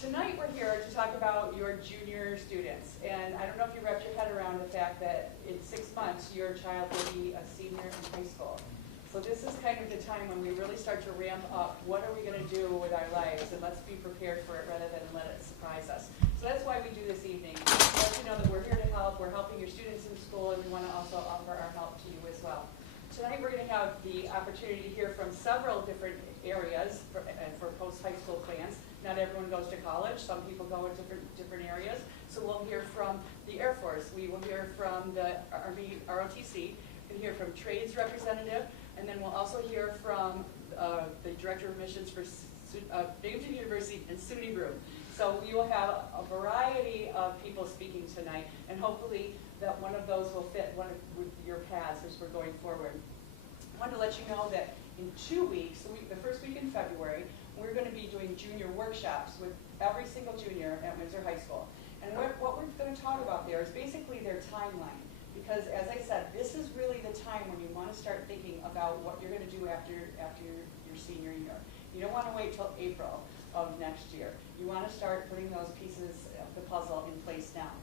Tonight we're here to talk about your junior students, and I don't know if you wrapped your head around the fact that in 6 months your child will be a senior in high school. So this is kind of the time when we really start to ramp up what are we going to do with our lives, and let's be prepared for it rather than let it surprise us. So that's why we do this evening. To let you know that we're here to help, we're helping your students in school, and we want to also offer our help to you as well. Tonight we're going to have the opportunity to hear from several different areas for post-high school plans. Not everyone goes to college. Some people go in different areas. So we'll hear from the Air Force. We will hear from the Army ROTC. We'll hear from trades representative. And then we'll also hear from the Director of Admissions for Binghamton University and SUNY Group. So you will have a variety of people speaking tonight, and hopefully that one of those will fit with your paths as we're going forward. I wanted to let you know that in 2 weeks, the first week in February, we're going to be doing junior workshops with every single junior at Windsor High School. And what we're going to talk about there is basically their timeline. Because as I said, this is really the time when you want to start thinking about what you're going to do after your senior year. You don't want to wait till April of next year. You want to start putting those pieces of the puzzle in place now.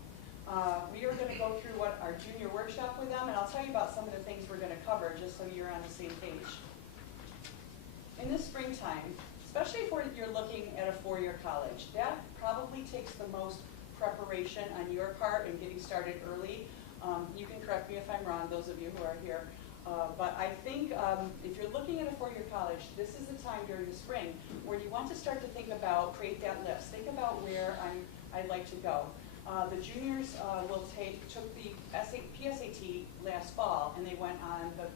We are going to go through what our junior workshop with them, and I'll tell you about some of the things we're going to cover just so you're on the same page. In the springtime, especially if you're looking at a four-year college, that probably takes the most preparation on your part and getting started early. You can correct me if I'm wrong, those of you who are here. But I think if you're looking at a four-year college, this is the time during the spring where you want to start to think about, create that list. Think about where I'd like to go. The juniors took the PSAT last fall, and they went on the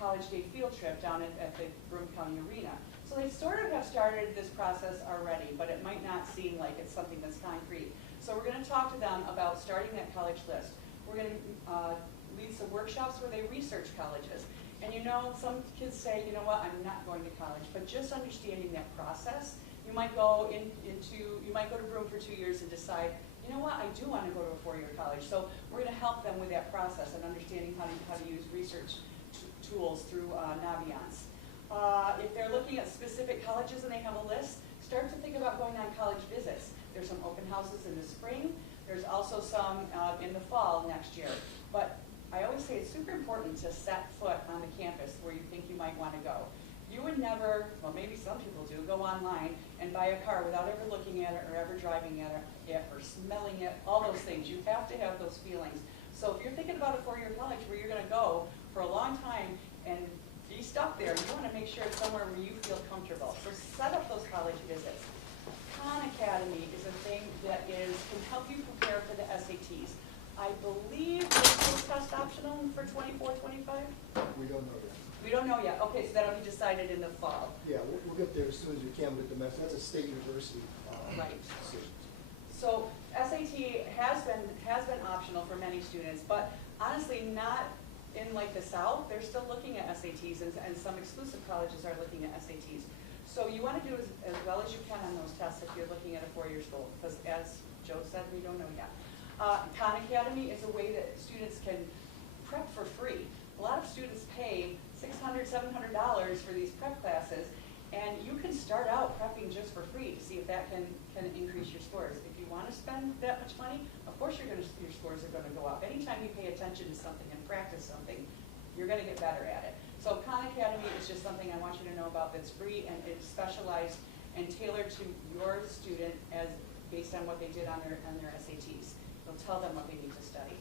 College Day field trip down at the Broome County Arena. So they sort of have started this process already, but it might not seem like it's something that's concrete. So we're going to talk to them about starting that college list. We're going to lead some workshops where they research colleges. And you know, some kids say, you know what, I'm not going to college, but just understanding that process, you might go you might go to Broome for 2 years and decide, you know what, I do want to go to a four-year college. So we're going to help them with that process and understanding how to use research tools through Naviance. If they're looking at specific colleges and they have a list, start to think about going on college visits. There's some open houses in the spring. There's also some in the fall next year. But I always say it's super important to set foot on the campus where you think you might want to go. You would never, well maybe some people do, go online and buy a car without ever looking at it or ever driving at it or smelling it, all those things. You have to have those feelings. So if you're thinking about a four-year college where you're going to go for a long time and be stuck there, you want to make sure it's somewhere where you feel comfortable. So set up those college visits. Khan Academy is a thing that can help you prepare for the SATs. I believe it's test optional for 24, 25? We don't know yet. We don't know yet. Okay, so that'll be decided in the fall. Yeah, we'll get there as soon as we can with the message. That's a state university Right. decision. So SAT has been optional for many students, but honestly not in like the South. They're still looking at SATs, and some exclusive colleges are looking at SATs. So you want to do as well as you can on those tests if you're looking at a four-year school, because as Joe said, we don't know yet. Khan Academy is a way that students can prep for free. A lot of students pay $600, $700 for these prep classes, and you can start out prepping just for free to see if that can increase your scores. If you want to spend that much money, of course your scores are going to go up. Anytime you pay attention to something and practice something, you're going to get better at it. So Khan Academy is just something I want you to know about that's free, and it's specialized and tailored to your student as based on what they did on their SATs. It'll tell them what they need to study.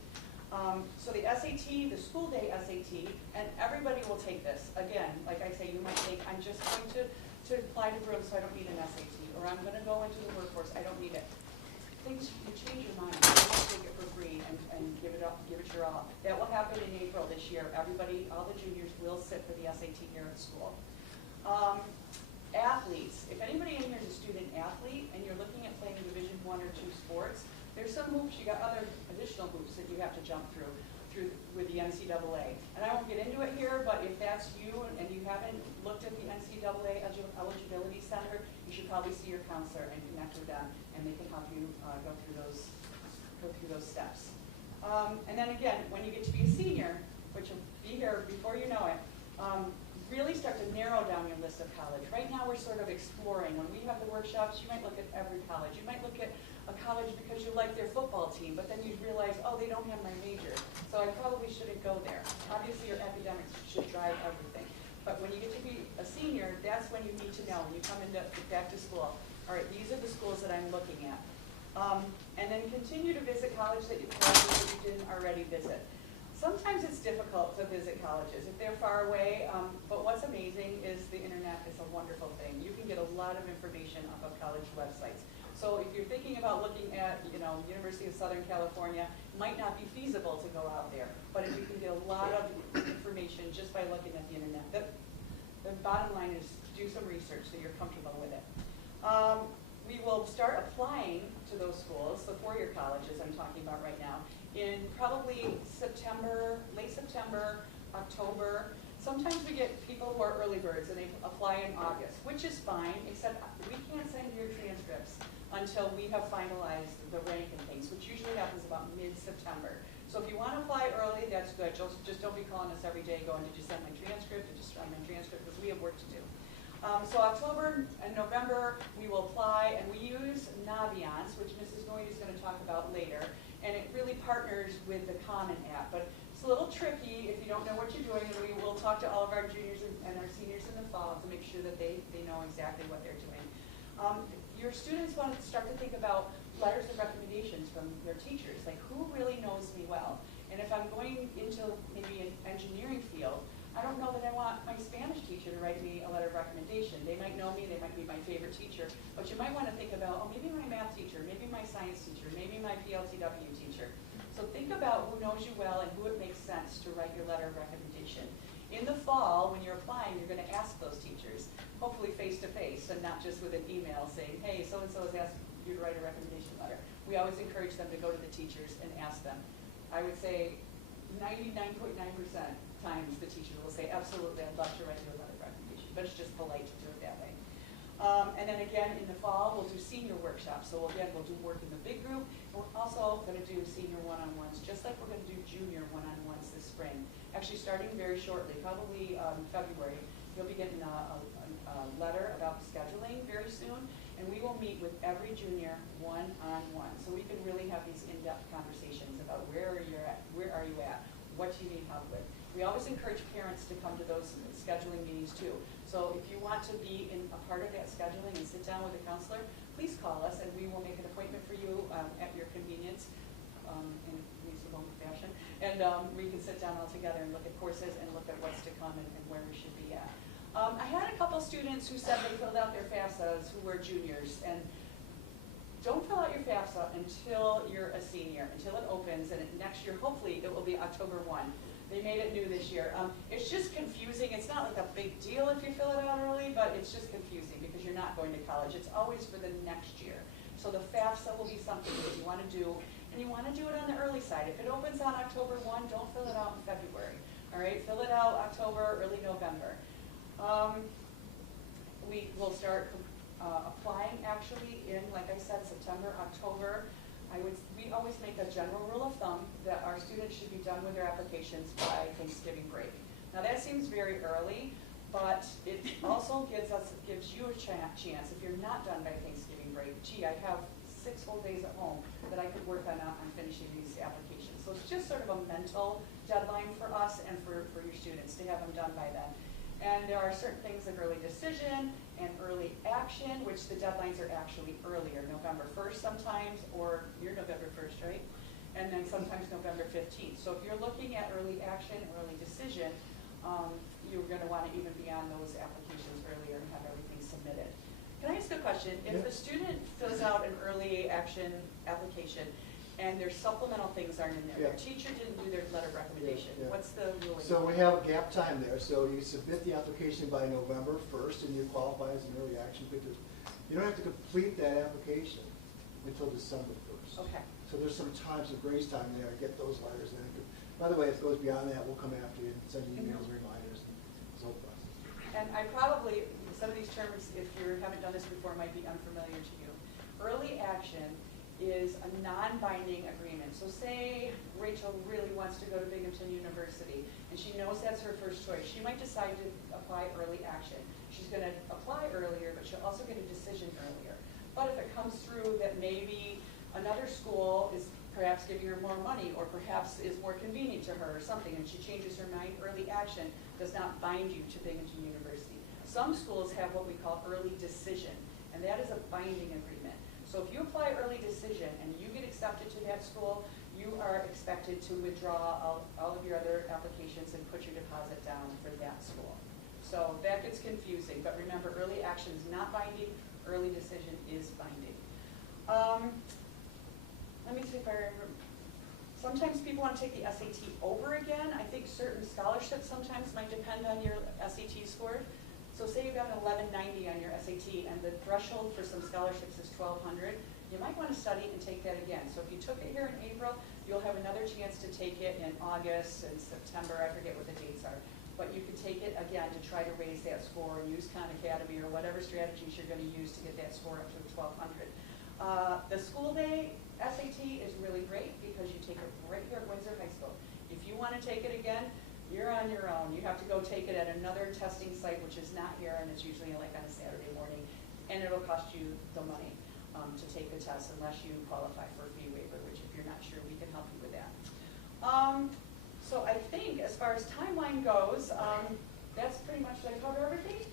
So the SAT, the school day SAT, and everybody will take this. Again, like I say, you might think, I'm just going to apply to Broome, so I don't need an SAT, or I'm going to go into the workforce, I don't need it. Things, you change your mind. You want to take it for free and give it your all. That will happen in April this year. Everybody, all the juniors will sit for the SAT here at school. Athletes, if anybody in here is a student athlete and you're looking at playing Division I or II sports, there's some hoops, you got other additional hoops that you have to jump through with the NCAA. And I won't get into it here, but if that's you and you haven't looked at the NCAA Eligibility Center, you should probably see your counselor and connect with them, and they can help you go through those steps. And then again, when you get to be a senior, which will be here before you know it, really start to narrow down your list of college. Right now we're sort of exploring. When we have the workshops, you might look at every college. You might look at a college because you like their football team, but then you realize, oh, they don't have my major, so I probably shouldn't go there. Obviously your academics should drive everything. But when you get to be a senior, that's when you need to know, when you come into back to school, all right, these are the schools that I'm looking at. And then continue to visit colleges that you didn't already visit. Sometimes it's difficult to visit colleges if they're far away, but what's amazing is the internet is a wonderful thing. You can get a lot of information off of college websites. So if you're thinking about looking at, University of Southern California, it might not be feasible to go out there, but if you can get a lot of information just by looking at the internet. The bottom line is do some research so you're comfortable with it. We will start applying to those schools, the four-year colleges I'm talking about right now, in probably September, late September, October. Sometimes we get people who are early birds and they apply in August, which is fine, except we can't send your transcripts until we have finalized the rank and things, which usually happens about mid-September. So if you want to apply early, that's good. Just don't be calling us every day going, did you send my transcript? Did you send my transcript? Because we have work to do. So October and November, we will apply, and we use Naviance, which Mrs. Noyd is going to talk about later, and it really partners with the Common App. But it's a little tricky if you don't know what you're doing, and we will talk to all of our juniors and our seniors in the fall to make sure that they know exactly what they're doing. Your students want to start to think about letters of recommendations from their teachers, like who really knows me well. And if I'm going into maybe an engineering field, I don't know that I want my Spanish teacher to write me a letter of recommendation. They might know me, they might be my favorite teacher, but you might want to think about, oh, maybe my math teacher, maybe my science teacher, maybe my PLTW teacher. So think about who knows you well and who it makes sense to write your letter of recommendation. In the fall, when you're applying, you're going to ask those teachers, hopefully face-to-face and not just with an email saying, hey, so-and-so has asked you to write a recommendation letter. We always encourage them to go to the teachers and ask them. I would say 99.9% times the teacher will say, absolutely, I'd love to write you a letter of recommendation, but it's just polite to do it that way. And then again, in the fall, we'll do senior workshops. So again, we'll do work in the big group. And we're also going to do senior one-on-ones, just like we're going to do junior one-on-ones this spring. Actually, starting very shortly, probably February, you'll be getting a letter about scheduling very soon, and we will meet with every junior one-on-one. So we can really have these in-depth conversations about where are you at, what do you need help with. We always encourage parents to come to those scheduling meetings too. So if you want to be in a part of that scheduling and sit down with a counselor, please call us and we will make an appointment for you at your convenience in reasonable fashion. And we can sit down all together and look at courses and look at what's to come and where we should be at. I had a couple students who said they filled out their FAFSAs who were juniors, and don't fill out your FAFSA until you're a senior, until it opens, and next year, hopefully, it will be October 1. They made it new this year. It's just confusing. It's not like a big deal if you fill it out early, but it's just confusing because you're not going to college. It's always for the next year. So the FAFSA will be something that you want to do, and you want to do it on the early side. If it opens on October 1, don't fill it out in February. All right, fill it out October, early November. We will start applying actually in, like I said, September, October. We always make a general rule of thumb that our students should be done with their applications by Thanksgiving break. Now that seems very early, but it also gives you a chance, if you're not done by Thanksgiving break, gee, I have 6 whole days at home that I could work on finishing these applications. So it's just sort of a mental deadline for us and for your students to have them done by then. And there are certain things like early decision and early action, which the deadlines are actually earlier, November 1st sometimes, or you're November 1st, right? And then sometimes November 15th. So if you're looking at early action, early decision, you're going to want to even be on those applications earlier and have everything submitted. Can I ask a question? If the student fills out an early action application, and their supplemental things aren't in there, their teacher didn't do their letter of recommendation, what's the ruling? So we have a gap time there. So you submit the application by November 1st and you qualify as an early action because you don't have to complete that application until December 1st. Okay. So there's some time, some grace time there to get those letters in. By the way, if it goes beyond that, we'll come after you and send you emails, reminders, and so forth. And I probably, some of these terms, if you haven't done this before, might be unfamiliar to you. Early action is a non-binding agreement. So say Rachel really wants to go to Binghamton University and she knows that's her first choice. She might decide to apply early action. She's going to apply earlier, but she'll also get a decision earlier. But if it comes through that maybe another school is perhaps giving her more money or perhaps is more convenient to her or something and she changes her mind, early action does not bind you to Binghamton University. Some schools have what we call early decision, and that is a binding agreement. So if you apply early decision and you get accepted to that school, you are expected to withdraw all of your other applications and put your deposit down for that school. So that gets confusing, but remember, early action is not binding, early decision is binding. Let me see if I remember. Sometimes people want to take the SAT over again. I think certain scholarships sometimes might depend on your SAT score. So say you got an 1190 on your SAT and the threshold for some scholarships is 1200, you might want to study and take that again. So if you took it here in April, you'll have another chance to take it in August and September, I forget what the dates are. But you could take it again to try to raise that score and use Khan Academy or whatever strategies you're going to use to get that score up to 1200. The school day SAT is really great because you take it right here at Windsor High School. If you want to take it again, you're on your own. You have to go take it at another testing site, which is not here, and it's usually like on a Saturday morning, and it'll cost you the money to take the test unless you qualify for a fee waiver, which if you're not sure, we can help you with that. So I think as far as timeline goes, that's pretty much, did I cover everything?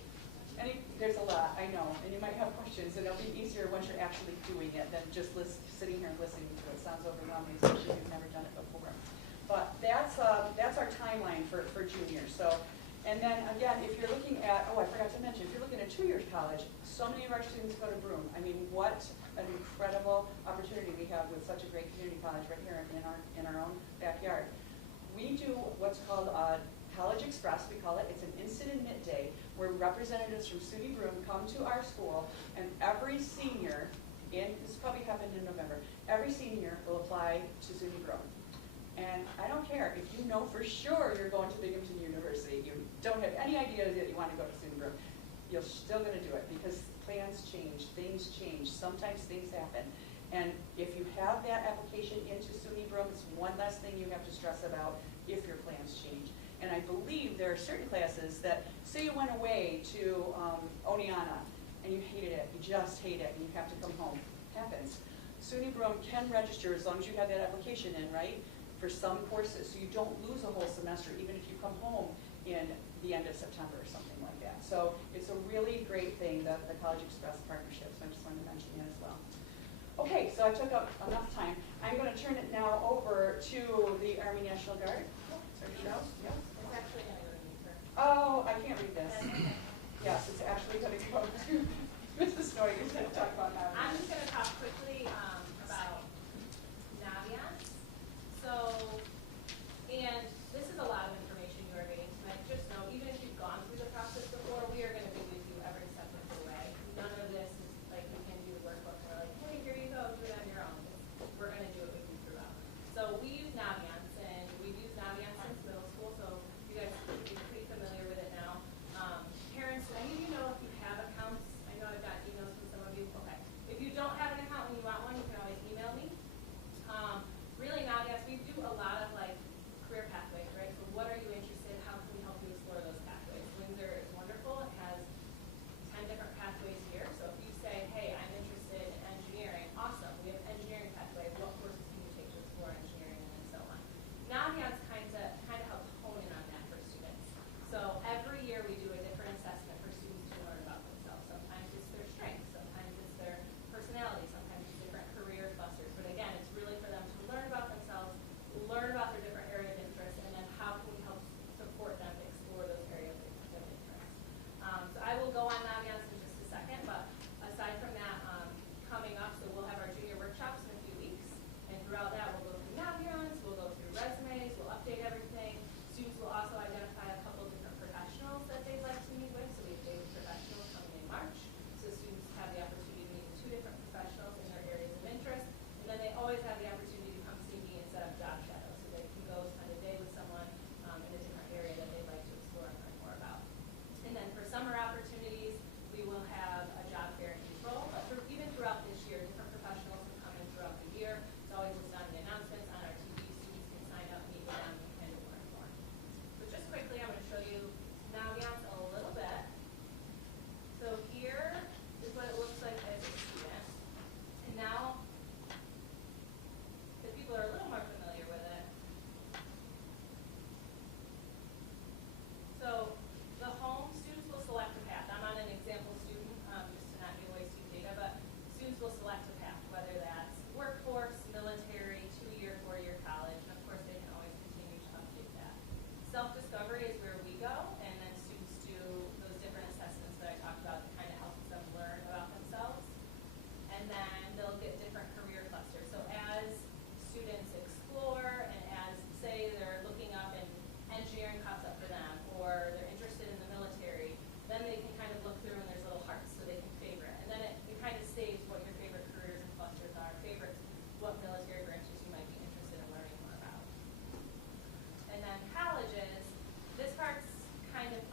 There's a lot, I know, and you might have questions, and it'll be easier once you're actually doing it than just sitting here and listening to it. It sounds overwhelming, especially if you've never done it before. But that's our timeline for juniors. So, and then again, if you're looking at, oh, I forgot to mention, if you're looking at 2 years college, so many of our students go to Broome. I mean, what an incredible opportunity we have with such a great community college right here in our own backyard. We do what's called College Express, we call it. It's an instant admit day where representatives from SUNY Broome come to our school, and every senior, this probably happened in November, every senior will apply to SUNY Broome. And I don't care if you know for sure you're going to Binghamton University, you don't have any idea that you want to go to SUNY Broome, you're still going to do it because plans change, things change, sometimes things happen. And if you have that application into SUNY Broome, it's one less thing you have to stress about if your plans change. And I believe there are certain classes that, say you went away to Oneonta and you hated it, you just hate it, and you have to come home. Happens. SUNY Broome can register as long as you have that application in, right? For some courses, so you don't lose a whole semester, even if you come home in the end of September or something like that. So it's a really great thing, the College Express partnership, so I just wanted to mention that as well. Okay, so I took up enough time. I'm going to turn it now over to the Army National Guard. Sorry, Cheryl? Yes? It's actually going to go to me first. Oh, I can't read this. Yes, it's actually going to go to Mrs. Snowy, who's going to talk about that. I'm just going to talk quickly about Naviance. So, and this is a lot of information you are getting tonight. Just know, even if you've gone through the process before, we are going to be with you every step of the way. None of this is like we can do the workbook and we're like, hey, here you go, do it on your own. We're going to do it with you throughout. So we use Naviance, and we've used Naviance since middle school, so you guys should be pretty familiar with it now. Parents, do any of you know if you have accounts? I know I've got emails from some of you. Okay. If you don't have an account and you want one, you can always email me. Really, Naviance, we do a lot of like career pathways, right? So what are you interested in? How can we help you explore those pathways? Windsor is wonderful. It has 10 different pathways here. So if you say, hey, I'm interested in engineering, awesome. We have engineering pathway. What courses can you take to explore engineering and so on? Naviance kind of helps hone in on that for students. So every year we do a different assessment for students to learn about themselves. Sometimes it's their strengths, sometimes it's their personality, sometimes it's different career clusters. But again, it's really for them to learn about themselves, learn about their different area of interest, and then how can we help support them to explore those areas of interest. So I will go on Naviance in just a second, but aside from that, coming up, so we'll have our junior workshops in a few weeks, and throughout that we'll go through Naviance, we'll go through resumes, we'll update everything. Students will also identify a couple different professionals that they'd like to meet with, so we have daily professionals coming in March, so students have the opportunity to meet with 2 different professionals in their areas of interest, and then they always have the opportunity to come see me and set up job shadows, so they can go spend a day with someone in a different area that they'd like to explore and learn more about. And then for summer opportunities, we will have a job fair in April, but even throughout this year, different professionals will come in throughout the year.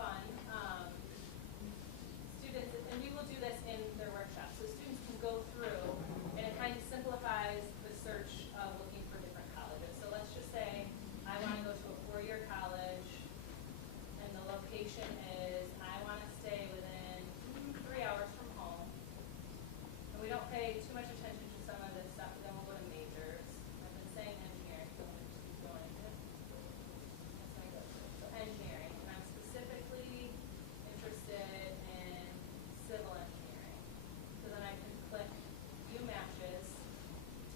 fun. Students, and we will do this in their workshops, so students can go through, and it kind of simplifies the search of looking for different colleges. So let's just say I want to go to a four-year college, and the location is I want to stay within 3 hours from home. And we don't pay too much attention to some of this stuff, but then we'll go to majors. I've been saying engineering, so I'm going to keep going. So engineering, and I'm specifically interested in civil engineering. So then I can click view matches,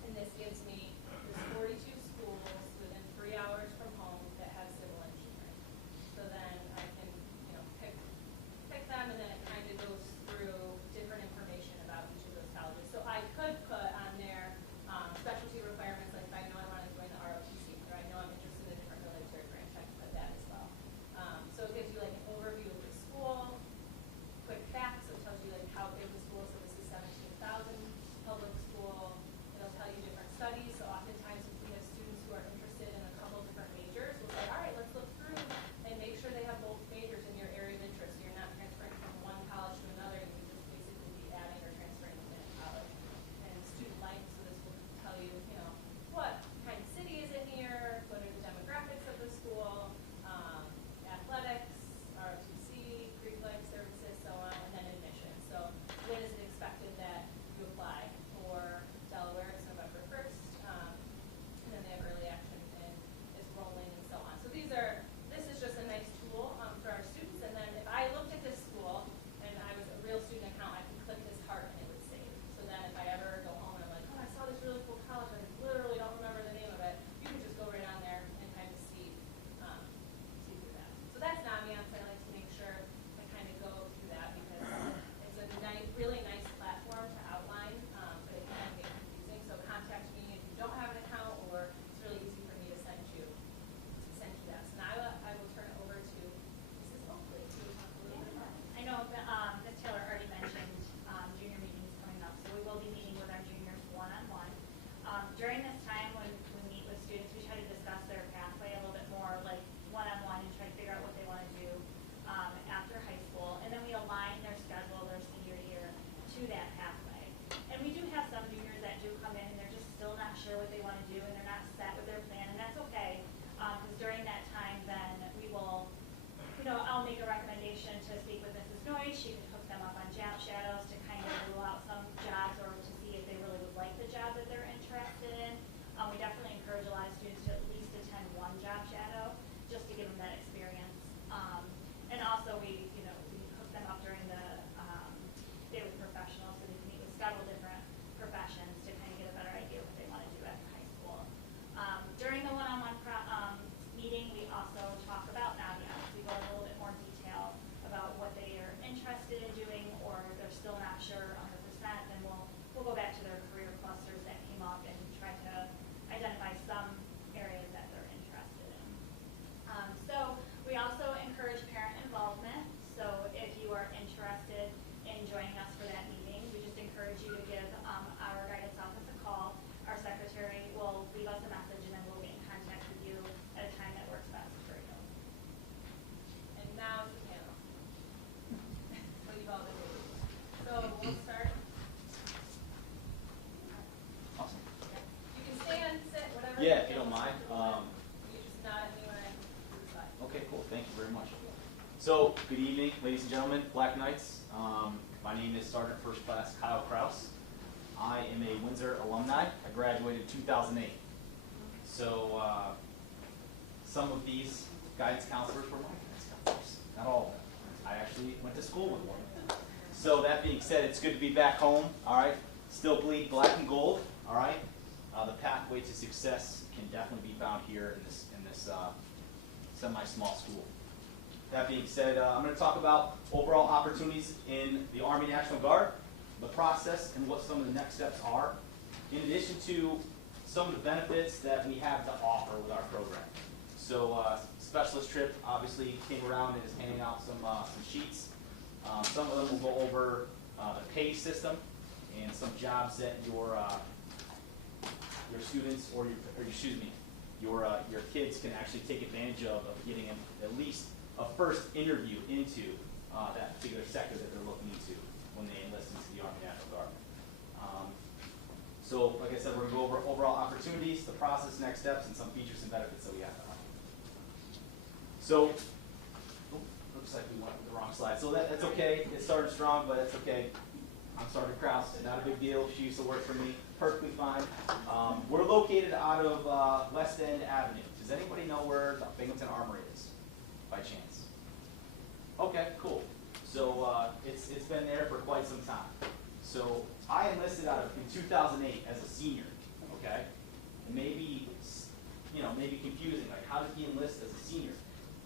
and this gives me there's 42 schools within 3 hours from home that have civil engineering. So then I can, pick them, and then it kind of goes through different information about each of those colleges. So I could put on there specialty requirements, like if I know I want to join the ROTC, or I know I'm interested in a different military branch, I can put that as well. So it gives you like an overview of the school, quick facts, it tells you like how big the school is, so this is 17,000 public school. It'll tell you different studies, so oftentimes if we have students who are interested in a couple different majors, we'll say, all right, let's look through and make sure they have both majors in your area of interest. So you're not transferring from one college to another, you can just basically be adding or transferring within a college. And student life, so this will tell you, what kind of city is it here, what are the demographics of the school, athletics, ROTC, pre-flight services, so on, and then admission. So when is it expected that you apply for Delaware? It's November 1st, and then they have early action and it's rolling and so on. So this is just a nice tool for our students. And then if I looked at this school and I was a real student account, I could click this heart and it would save. So then if I ever go home and I'm like, oh, I saw this really cool college, I literally don't remember the name of it, you can just go right on there and kind of see through that. So that's Naviance. I like to make sure I kind of go through that because it's a really nice platform to outline, but it can get confusing. So contact me if you don't have an account, or it's really easy for me to send you that. So now I will turn it over to Mrs. Oakley to talk a little bit about it. I know Ms. Taylor already mentioned junior meetings coming up, so we will be meeting with our juniors one-on-one. During this time, when we meet with students, we try to discuss their pathway a little bit more, like one-on-one, and try to figure out what they want to do after high school. And then we align their schedule, their senior year, to that pathway. And we do have some juniors that do come in and they're just still not sure what they want to do, and they're not set with their plan, and that's okay. Because during that time, then we will, I'll make a recommendation to speak with Mrs. Noyes. She can hook them up on job shadows to kind of rule out some jobs, or to see if they really would like the job that they're interested in. We definitely encourage a lot of students to at least attend one job shadow, just to give them that experience. And also we hook them up during the day with professionals, so they can meet with several different professions to kind of get a better idea of what they want to do after high school. During the one-on-one meeting, we also talk about Naviance. We go in a little bit more detail about what they are interested in doing, or if they're still not sure 100%, then we'll go back to their career clusters that came up and try to identify some areas that they're interested in. So we also encourage parent involvement. So if you are interested in joining us for that meeting, we just encourage you to give our guidance office a call. Our secretary will leave us a message, and then we'll get in contact with you at a time that works best for you. And now it's the panel. What you've all been doing. So we'll start. Awesome. You can stand, sit, whatever. Yeah, if you don't mind. You just nod at me when I do the slide. Okay, cool. Thank you very much. So, good evening, ladies and gentlemen, Black Knights. My name is Sergeant First Class Kyle Kraus. I am a Windsor alumni. I graduated in 2008. So, some of these guidance counselors were my guidance counselors. Not all of them. I actually went to school with one of them. So, that being said, it's good to be back home. All right, still bleed black and gold. All right, the pathway to success can definitely be found here in this semi-small school. That being said, I'm going to talk about overall opportunities in the Army National Guard, the process, and what some of the next steps are, in addition to some of the benefits that we have to offer with our program. So, specialist trip obviously came around and is handing out some sheets. Some of them will go over the pay system and some jobs that your students or your kids can actually take advantage of getting at least a first interview into that particular sector that they're looking into when they enlist into the Army National Guard. So, like I said, we're going to go over overall opportunities, the process, next steps, and some features and benefits that we have to offer. So, looks like we went with the wrong slide. So that's okay. It started strong, but it's okay. I'm Sergeant Krause. Not a big deal. She used to work for me. Perfectly fine. We're located out of West End Avenue. Does anybody know where the Binghamton Armory is, by chance? Okay, cool. So it's been there for quite some time. So I enlisted in 2008 as a senior. Okay, and maybe maybe confusing. Like, how did he enlist as a senior?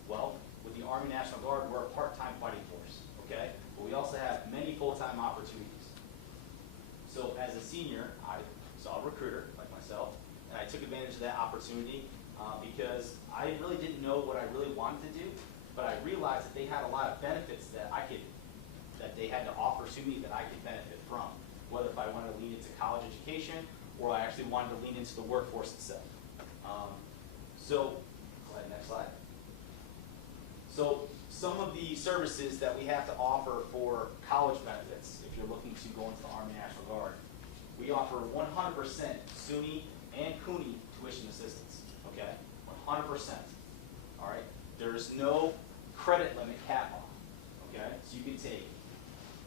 Well, with the Army National Guard, we're a part-time fighting force. Okay, but we also have many full-time opportunities. So as a senior, I saw a recruiter like myself, and I took advantage of that opportunity because I really didn't know what I really wanted to do, but I realized that they had a lot of benefits that they had to offer to me that I could benefit from, whether if I wanted to lean into college education or I actually wanted to lean into the workforce itself. So, go ahead, next slide. So some of the services that we have to offer for college benefits, if you're looking to go into the Army National Guard, we offer 100% SUNY and CUNY tuition assistance, okay? 100%, all right? There is no credit limit cap on, okay? So you can take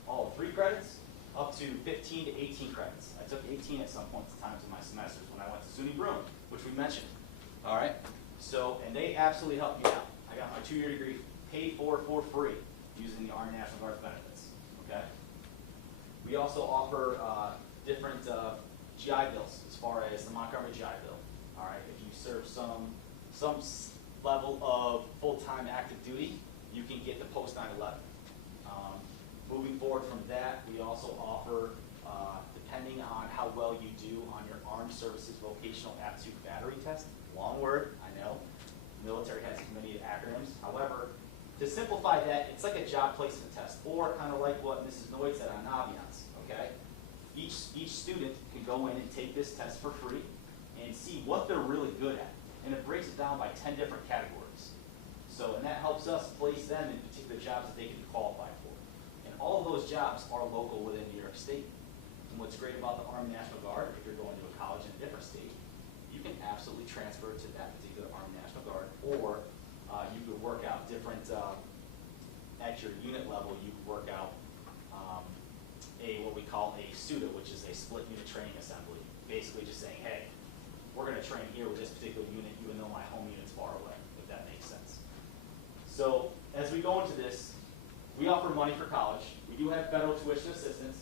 all 3 credits up to 15 to 18 credits. I took 18 at some point in time in my semesters when I went to SUNY Broome, which we mentioned, all right? So, and they absolutely helped me out. I got my 2-year degree paid for free using the Army National Guard's benefits, okay? We also offer different GI Bills as far as the Montgomery GI Bill, all right? If you serve some level of full-time active duty, you can get the post 9/11. Moving forward from that, we also offer, depending on how well you do on your Armed Services Vocational Aptitude Battery Test, long word, I know, military has many acronyms. However, to simplify that, it's like a job placement test, or kind of like what Mrs. Noyd said on Naviance, okay? Each student can go in and take this test for free and see what they're really good at. And it breaks it down by 10 different categories. So, and that helps us place them in particular jobs that they can be qualified for. And all of those jobs are local within New York State. And what's great about the Army National Guard, if you're going to a college in a different state, you can absolutely transfer to that particular Army National Guard, or you could work out different, at your unit level, you could work out what we call a SUTA, which is a split unit training assembly. Basically just saying, hey, we're going to train here with this particular unit, even though my home unit's far away, if that makes sense. So as we go into this, we offer money for college. We do have federal tuition assistance,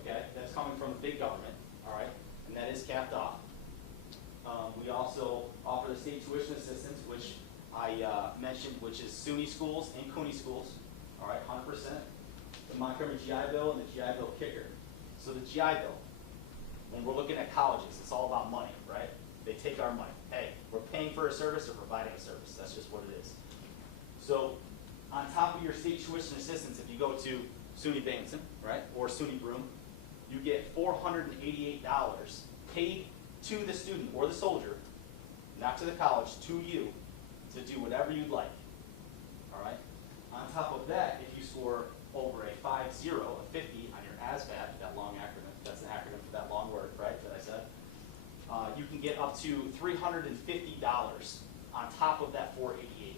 okay? That's coming from the big government, all right? And that is capped off. We also offer the state tuition assistance, which I mentioned, which is SUNY schools and CUNY schools, all right, 100%. The Montgomery GI Bill and the GI Bill kicker. So the GI Bill, when we're looking at colleges, it's all about money, right? They take our money. Hey, we're paying for a service or providing a service. That's just what it is. So on top of your state tuition assistance, if you go to SUNY Binghamton, right, or SUNY Broome, you get $488 paid to the student or the soldier, not to the college, to you, to do whatever you'd like, all right? On top of that, if you score over a 50, a 50 on your ASVAB, that long acronym, that's the acronym for that long word, right, that I said, you can get up to $350 on top of that $488.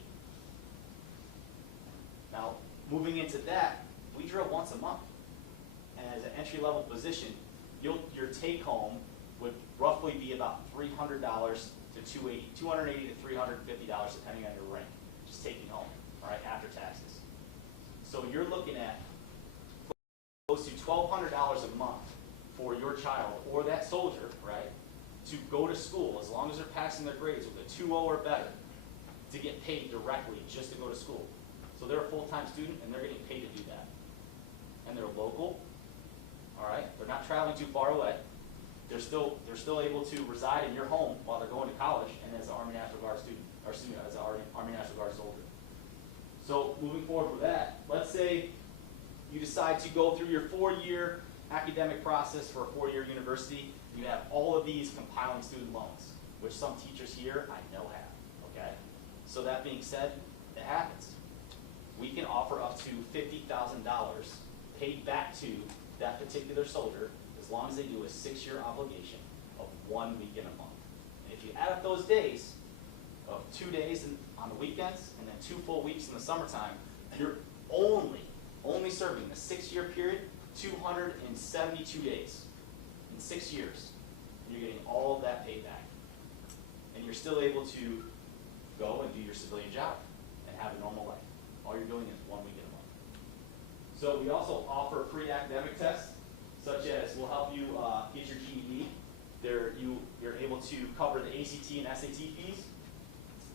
Now, moving into that, we drill once a month. And as an entry-level position, your take-home would roughly be about $300 to $280 to $350, depending on your rank, just taking home, all right, after taxes. So you're looking at close to $1,200 a month for your child or that soldier, right, to go to school, as long as they're passing their grades with a 2.0 or better, to get paid directly just to go to school. So they're a full-time student, and they're getting paid to do that. And they're local, all right? They're not traveling too far away. They're still able to reside in your home while they're going to college and as an Army National Guard student, or as an Army National Guard soldier. So moving forward with that, let's say you decide to go through your 4-year academic process for a 4-year university. You have all of these compiling student loans, which some teachers here I know have, okay? So that being said, it happens. we can offer up to $50,000 paid back to that particular soldier as long as they do a 6-year obligation of 1 week in a month. And if you add up those days of 2 days on the weekends and then 2 full weeks in the summertime, you're only serving the 6-year period 272 days in 6 years. And you're getting all of that paid back. And you're still able to go and do your civilian job and have a normal life. All you're doing is 1 week in a month. So we also offer free academic tests, such as we'll help you get your GED. You're able to cover the ACT and SAT fees.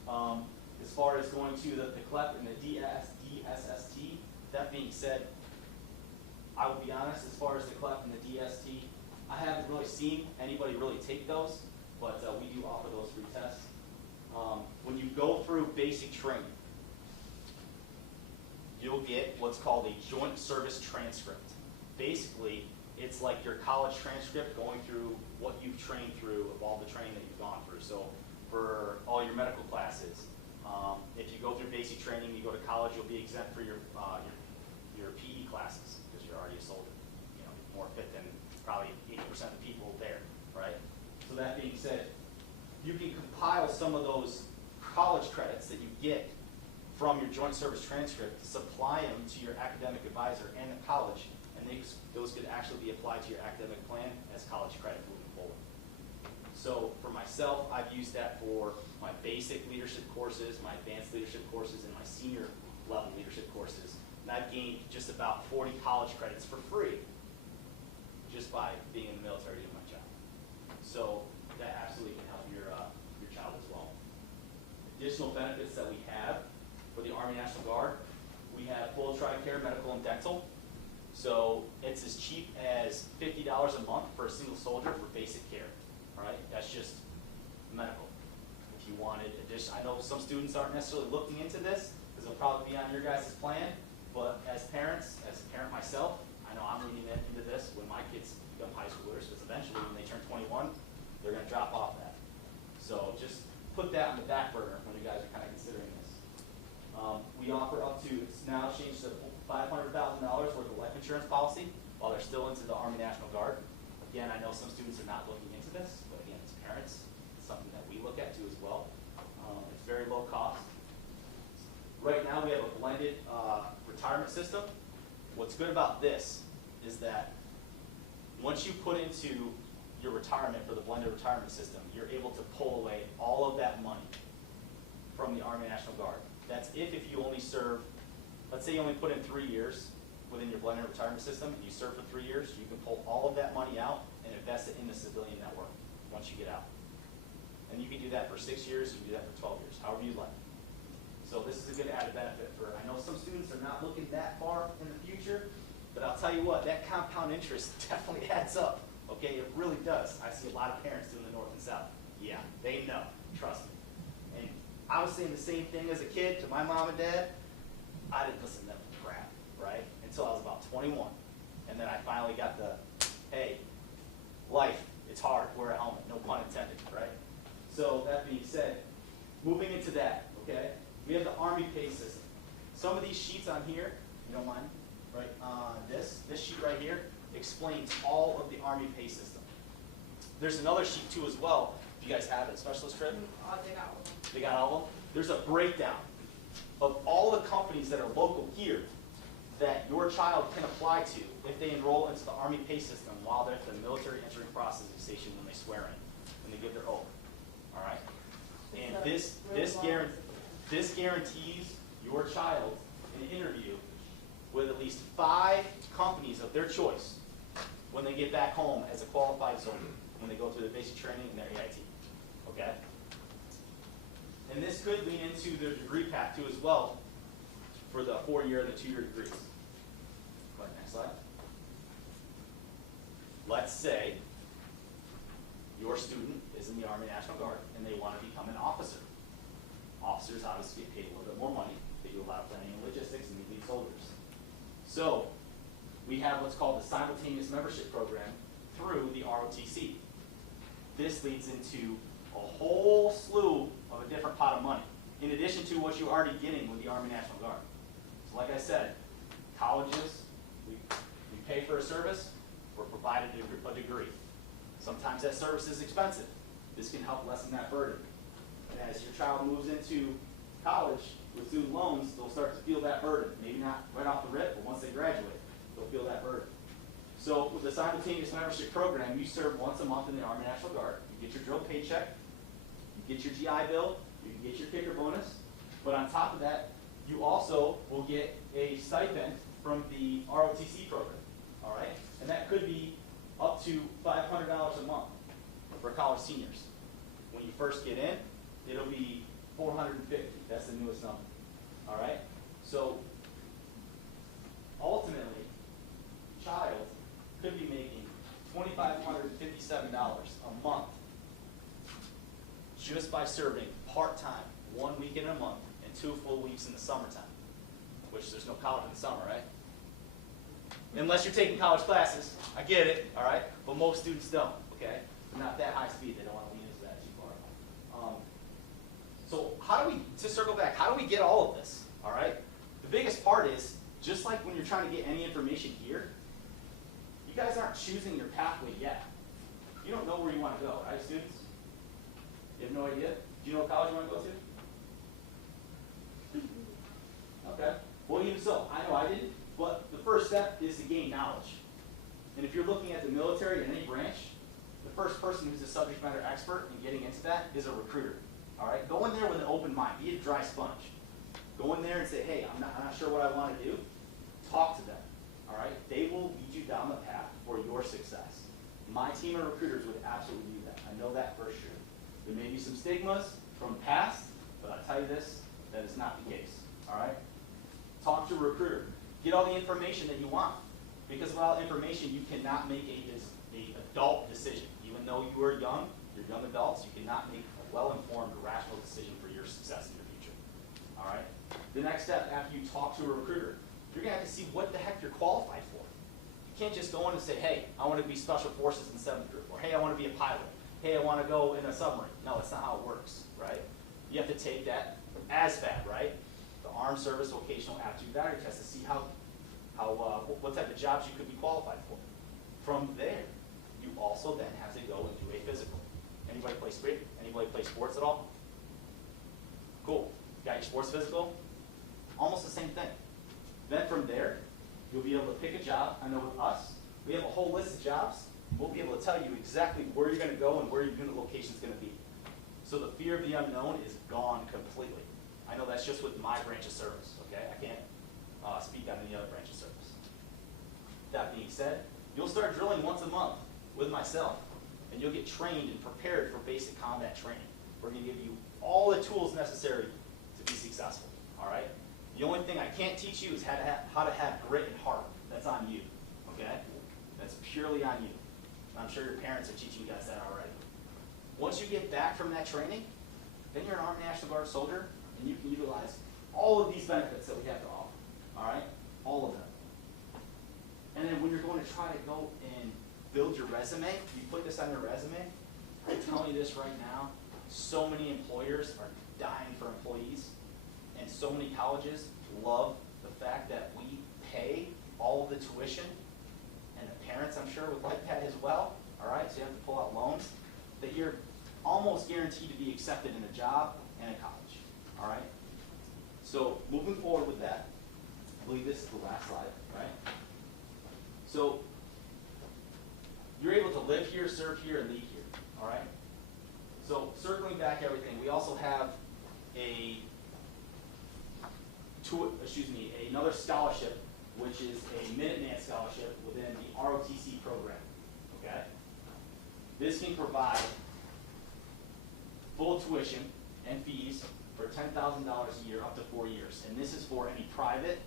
As far as going to the CLEP and the DSST, that being said, I will be honest, as far as the CLEP and the DST, I haven't really seen anybody really take those, but we do offer those free tests. When you go through basic training, you'll get what's called a joint service transcript. Basically, it's like your college transcript going through what you've trained through of all the training that you've gone through. So for all your medical classes, if you go through basic training, you go to college, you'll be exempt for your PE classes because you're already a soldier. You know, more fit than probably 80% of the people there, right? So that being said, you can compile some of those college credits that you get from your joint service transcript, supply them to your academic advisor and the college, and those could actually be applied to your academic plan as college credit moving forward. So for myself, I've used that for my basic leadership courses, my advanced leadership courses, and my senior level leadership courses. And I've gained just about 40 college credits for free just by being in the military doing my job. So that absolutely can help your child as well. Additional benefits that we have for the Army National Guard, we have full TRICARE medical and dental. So it's as cheap as $50 a month for a single soldier for basic care, right? That's just medical. If you wanted additional, I know some students aren't necessarily looking into this because it'll probably be on your guys' plan, but as parents, as a parent myself, I know I'm leaning into this when my kids become high schoolers because eventually when they turn 21, they're going to drop off that. So just put that on the back burner when you guys are kind of considering this. We offer up to, it's now changed to $500,000 worth of life insurance policy while they're still into the Army National Guard. Again, I know some students are not looking into this, but again, as parents, it's something that we look at too as well. It's very low cost. Right now we have a blended retirement system. What's good about this is that once you put into your retirement for the blended retirement system, you're able to pull away all of that money from the Army National Guard. That's if you only serve, let's say you only put in 3 years within your blended retirement system, and you serve for 3 years, you can pull all of that money out and invest it in the civilian network once you get out. And you can do that for 6 years, you can do that for 12 years, however you like. So this is a good added benefit for, I know some students are not looking that far in the future, but I'll tell you what, that compound interest definitely adds up. Okay, it really does. I see a lot of parents in the North and South. Yeah, they know, trust me. And I was saying the same thing as a kid to my mom and dad. I didn't listen to them for crap, right? Until I was about 21. And then I finally got the, hey, life, it's hard, wear a helmet, no pun intended, right? So that being said, moving into that, okay? We have the Army pay system. Some of these sheets on here, you don't mind, right? This sheet right here explains all of the Army pay system. There's another sheet too as well. If you guys have it, Specialist Trip? They got one. They got all of them? There's a breakdown of all the companies that are local here that your child can apply to if they enroll into the Army pay system while they're at the military entering processing station when they swear in, when they give their oath. All right? And this guarantees your child an interview with at least 5 companies of their choice when they get back home as a qualified soldier, when they go through their basic training and their AIT. Okay? And this could lean into their degree path too as well for the 4-year and the 2-year degrees. Go ahead, next slide. Let's say your student is in the Army National Guard and they want to become an officer. Officers obviously get paid a little bit more money. They do a lot of planning and logistics and they lead soldiers. So we have what's called the simultaneous membership program through the ROTC. This leads into a whole slew of a different pot of money, in addition to what you're already getting with the Army National Guard. There's a So like I said, colleges, we pay for a service, we're provided a degree. Sometimes that service is expensive. This can help lessen that burden. And as your child moves into college with student loans, they'll start to feel that burden. Maybe not right off the rip, but once they graduate, they'll feel that burden. So with the simultaneous membership program, you serve once a month in the Army National Guard. You get your drill paycheck, you get your GI Bill, you can get your kicker bonus, but on top of that, you also will get a stipend from the ROTC program, all right? And that could be up to $500 a month for college seniors. When you first get in, it'll be $450. That's the newest number, all right? So ultimately, child could be making $2,557 a month just by serving part-time, 1 week in a month and 2 full weeks in the summertime, which there's no college in the summer, right? Unless you're taking college classes, I get it, all right? But most students don't, okay? They're not that high speed, they don't want to lean into that too far. So how do we, to circle back, how do we get all of this, all right? The biggest part is, just like when you're trying to get any information here, you guys aren't choosing your pathway yet. You don't know where you want to go, right, students? You have no idea? Do you know what college you want to go to? Okay. Well, even so, I know I didn't, but the first step is to gain knowledge. And if you're looking at the military in any branch, the first person who's a subject matter expert in getting into that is a recruiter. All right? Go in there with an open mind. Be a dry sponge. Go in there and say, hey, I'm not sure what I want to do. Talk to them. All right? They will lead you down the path for your success. My team of recruiters would absolutely do that. I know that for sure. There may be some stigmas from the past, but I'll tell you this, that is not the case. All right? Talk to a recruiter. Get all the information that you want. Because without information, you cannot make an adult decision. Even though you are young, you're young adults, you cannot make a well-informed, rational decision for your success in your future. All right? The next step, after you talk to a recruiter, you're going to have to see what the heck you're qualified for. You can't just go in and say, hey, I want to be Special Forces in 7th group, or hey, I want to be a pilot. Hey, I want to go in a submarine. No, that's not how it works, right? You have to take that ASVAB, right? The Armed Service Vocational Aptitude Battery Test to see what type of jobs you could be qualified for. From there, you also then have to go and do a physical. Anybody play sports at all? Cool. Got your sports physical? Almost the same thing. Then from there, you'll be able to pick a job. I know with us, we have a whole list of jobs. We'll be able to tell you exactly where you're going to go and where your unit location is going to be. So the fear of the unknown is gone completely. I know that's just with my branch of service, okay? I can't speak on any other branch of service. That being said, you'll start drilling once a month with myself, and you'll get trained and prepared for basic combat training. We're going to give you all the tools necessary to be successful, all right? The only thing I can't teach you is how to have grit and heart. That's on you, okay? That's purely on you. I'm sure your parents are teaching you guys that already. Once you get back from that training, then you're an Army National Guard soldier, and you can utilize all of these benefits that we have to offer, all right? All of them. And then when you're going to try to go and build your resume, you put this on your resume, I'm telling you this right now, so many employers are dying for employees, and so many colleges love the fact that we pay all of the tuition, and the parents, I'm sure, would like that as well, all right? So you have to pull out loans, that you're almost guaranteed to be accepted in a job and a college, all right? So moving forward with that, I believe this is the last slide, right? So you're able to live here, serve here, and lead here, all right? So circling back everything, we also have another scholarship, which is a Minuteman scholarship within the ROTC program, okay? This can provide full tuition and fees for $10,000 a year up to 4 years. And this is for any private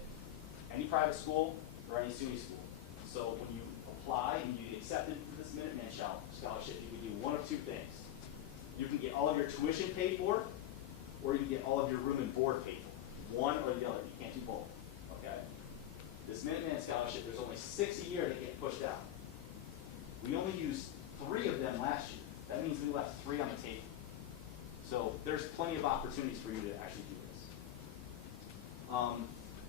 school or any SUNY school. So when you apply and you get accepted for this Minuteman scholarship, you can do one of two things. You can get all of your tuition paid for, or you can get all of your room and board paid for. One or the other. You can't do both. Okay? This Minuteman scholarship, there's only 6 a year that get pushed out. We only used 3 of them last year. That means we left 3 on the table. So there's plenty of opportunities for you to actually do this.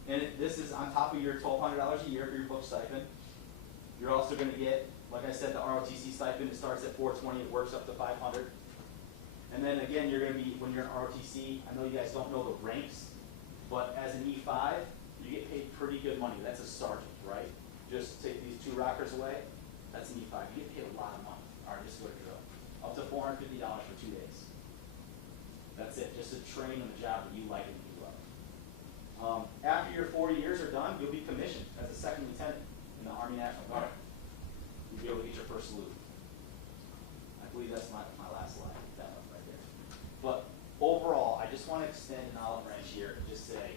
And this is on top of your $1,200 a year for your book stipend. You're also going to get, like I said, the ROTC stipend. It starts at $420. It works up to $500. And then again, you're going to be, when you're in ROTC, I know you guys don't know the ranks, but as an E5, you get paid pretty good money. That's a sergeant, right? Just take these 2 rockers away, that's an E5. You get paid a lot of money. All right, just so you know. Up to $450 for 2 days. That's it, just to train on the job that you like and you love. After your 4 years are done, you'll be commissioned as a second lieutenant in the Army National Guard. You'll be able to get your first salute. I believe that's my last slide, that one right there. But overall, I just want to extend an olive branch here and just say,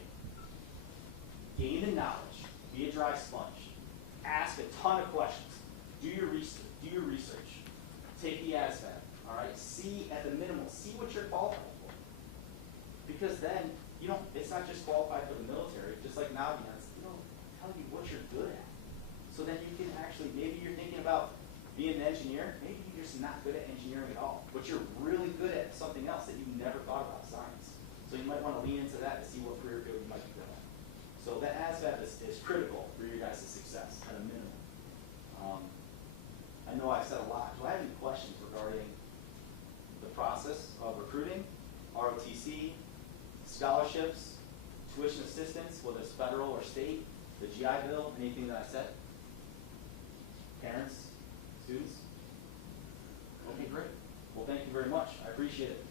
gain the knowledge, be a dry sponge, ask a ton of questions, do your research, take the ASVAB, all right? See at the minimum, see what you're qualified for. Because then, it's not just qualified for the military, just like Naviance, tell you what you're good at. So then you can actually, maybe you're thinking about being an engineer, maybe you're just not good at engineering at all, but you're really good at something else that you never thought about, science. So you might want to lean into that to see what career field you might be good at. So that ASVAB is critical for your guys' success at a minimum. I know I've said a lot. Do I have any questions regarding the process of recruiting, ROTC, scholarships, tuition assistance, whether it's federal or state, the GI Bill, anything that I said? Parents, students? Okay, great. Well, thank you very much. I appreciate it.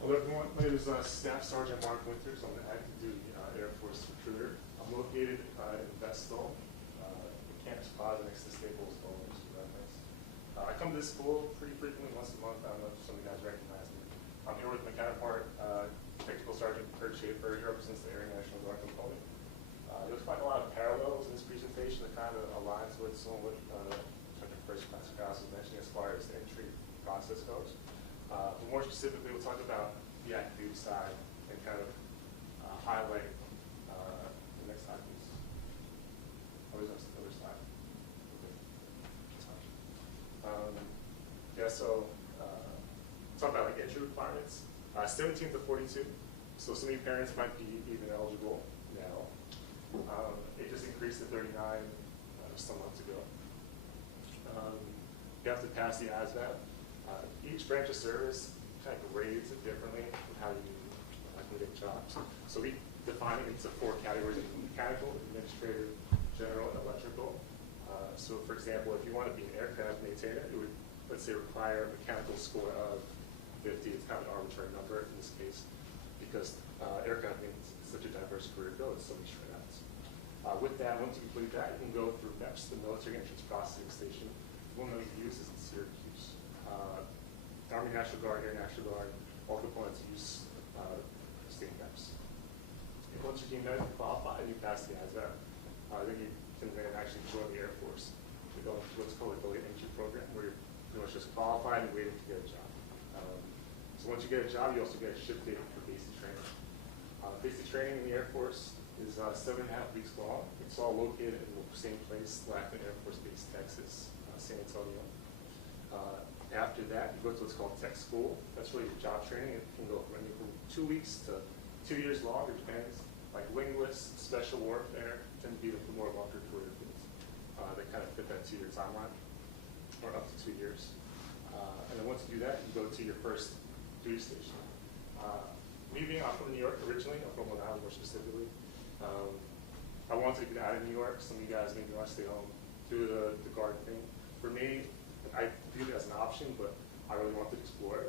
Hello everyone, my name is Staff Sergeant Mark Winters. I'm an active duty Air Force recruiter. I'm located in Vestal, the campus plaza next to Staples Building. I come to this school pretty frequently, once a month. I don't know if some of you guys recognize me. I'm here with my counterpart, Technical Sergeant Kurt Schaefer. He represents the Air National Guard component. You'll find a lot of parallels in this presentation that kind of aligns with some of what Sergeant First Class Krause was mentioning as far as the entry process goes. But more specifically, we'll talk about the active duty side and kind of highlight the next slide, please. Oh, there's another slide. Okay. Yeah, so talk about like entry requirements. 17 to 42. So some of you parents might be even eligible now. It just increased to 39 some months ago. You have to pass the ASVAB. Each branch of service kind of grades it differently with how you can get jobs. So we define it into 4 categories: mechanical, administrative, general, and electrical. So for example, if you want to be an aircraft maintainer, it would, let's say, require a mechanical score of 50. It's kind of an arbitrary number in this case because aircraft means such a diverse career field, it's so many tryouts. With that, once you complete that, you can go through MEPS, the Military Entrance Processing Station. The one that we use is in Syracuse. Army National Guard, Air National Guard, all components use state MEPS. And once you're deemed medically qualified and you pass the ASVAB, then you can then actually join the Air Force to go into what's called a delayed entry program, where you're pretty much just qualified and waiting to get a job. So once you get a job, you also get a shift date for basic training. Basic training in the Air Force is 7.5 weeks long. It's all located in the same place, Lackland Air Force Base, Texas, San Antonio. After that, you go to what's called tech school. That's really your job training. It can go from anywhere from 2 weeks to 2 years long. It depends. Like linguists, special warfare tend to be the more longer career fields that kind of fit that 2-year timeline, or up to 2 years. And then once you do that, you go to your first duty station. I'm from New York originally. I'm from Long Island more specifically. I wanted to get out of New York. Some of you guys maybe want to stay home, do the guard thing. For me, I viewed it as an option, but I really wanted to explore it.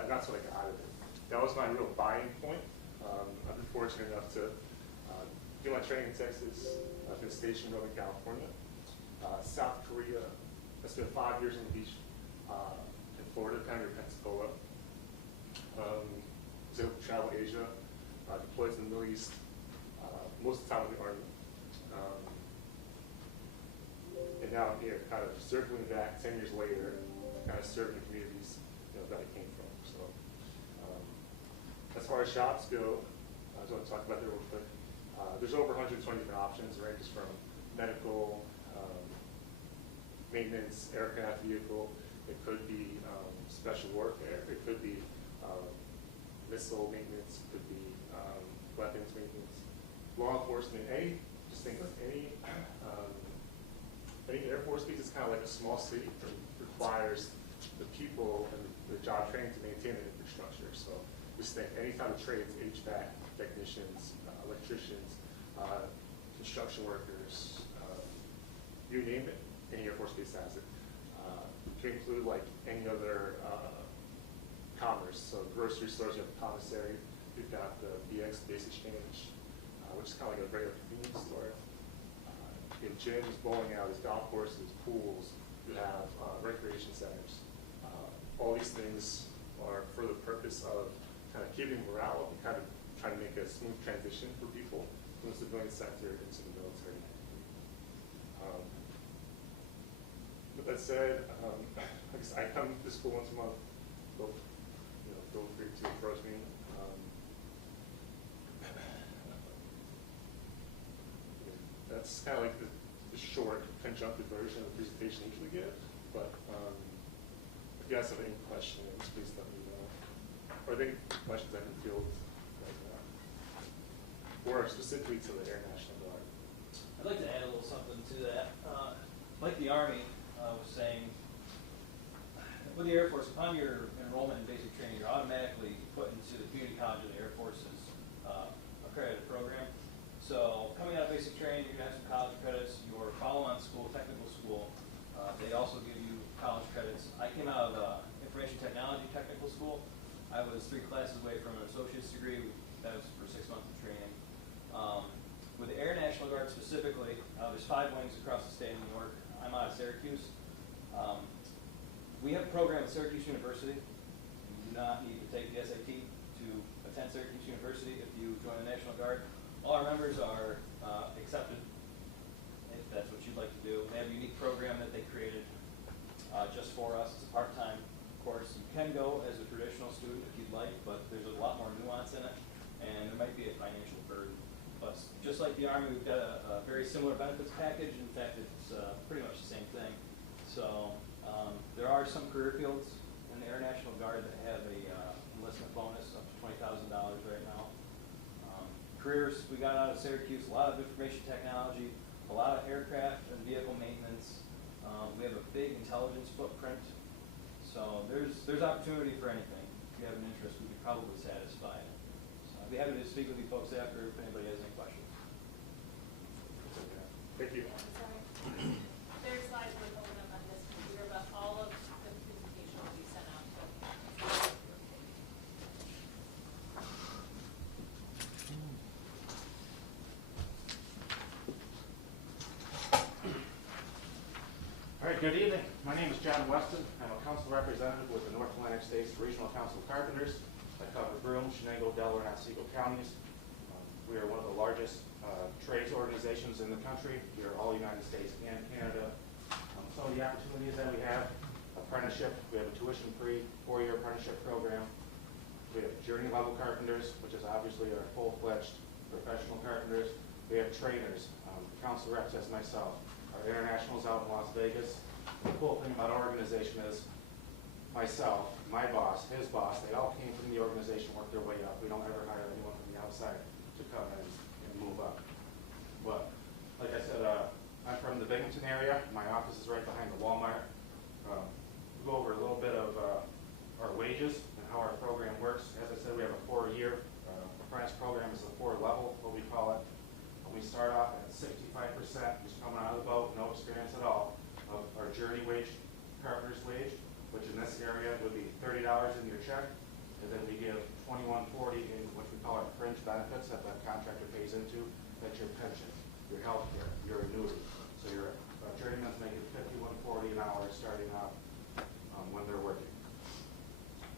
And that's what I got out of it. That was my real buying point. I've been fortunate enough to do my training in Texas. I've been stationed in Northern California. South Korea, I spent 5 years on the beach in Florida, kind of near Pensacola. Was able to travel Asia, deployed to the Middle East, most of the time in the Army. And now I'm here, kind of circling back 10 years later, kind of serving the communities that I came from. So, as far as jobs go, I just want to talk about that real quick. There's over 120 different options, ranges from medical, maintenance aircraft vehicle, it could be special warfare, it could be missile maintenance, could be weapons maintenance, law enforcement, just think of any Air Force base is kind of like a small city that requires the people and the job training to maintain the infrastructure. So just think any type of trades, HVAC technicians, electricians, construction workers, you name it, any Air Force base has it. To include like any other commerce, so grocery stores, you have the commissary, you've got the BX base exchange, which is kind of like a regular convenience store. You have gyms, bowling alleys, golf courses, pools, you have recreation centers. All these things are for the purpose of kind of keeping morale up and kind of trying to make a smooth transition for people from the civilian sector into the military. With that said, I come to school once a month. Feel free to approach me. That's kind of like the short, conjunctive version of the presentation I usually give. But if you guys have any questions, please let me know. Or any questions I can field right now. Or specifically to the Air National Guard. I'd like to add a little something to that. Like the Army was saying, with the Air Force, upon your enrollment in basic training, you're automatically put into the community college of the Air Force's accredited program. So coming out of basic training, you're going to have some college credits. Your follow-on school, technical school, they also give you college credits. I came out of information technology technical school. I was 3 classes away from an associate's degree. That was for 6 months of training. With the Air National Guard specifically, there's 5 wings across the state of New York. I'm out of Syracuse. We have a program at Syracuse University. You do not need to take the SAT to attend Syracuse University if you join the National Guard. All our members are accepted, if that's what you'd like to do. They have a unique program that they created just for us. It's a part-time course. You can go as a traditional student if you'd like, but there's a lot more nuance in it, and there might be a financial burden. But just like the Army, we've got a very similar benefits package. In fact, it's pretty much the same thing. So there are some career fields in the Air National Guard that have a enlistment bonus up to $20,000 right now. Careers, we got out of Syracuse, a lot of information technology, a lot of aircraft and vehicle maintenance. We have a big intelligence footprint. So there's opportunity for anything. If you have an interest, we could probably satisfy it. So I'd be happy to speak with you folks after if anybody has any questions. Thank you. There's slides with all of them on this computer, but all of the presentation will be sent out. All right, good evening. My name is John Weston. I'm a council representative with the North Atlantic States Regional Council of Carpenters. I cover Broome, Shenango, Delaware, and Otsego counties. We are one of the largest trades organizations in the country. We are all United States and Canada. Some of the opportunities that we have: apprenticeship. We have a tuition-free 4-year apprenticeship program. We have journey level carpenters, which is obviously our full-fledged professional carpenters. We have trainers, council reps as myself. Our internationals out in Las Vegas. The cool thing about our organization is myself, my boss, his boss, they all came from the organization, worked their way up. We don't ever hire anyone from the outside to come in and move up. But like I said, I'm from the Binghamton area. My office is right behind the Walmart. We'll go over a little bit of our wages and how our program works. As I said, we have a 4-year apprentice program. Is a 4-level, what we call it. We start off at 65%, just coming out of the boat, no experience at all, of our journey wage, carpenter's wage, which in this area would be $30 in your check, and then we give $21.40 in what we call our fringe benefits that the contractor pays into. That's your pension, your health care, your annuity. So your journeyman's making $51.40 an hour starting off when they're working.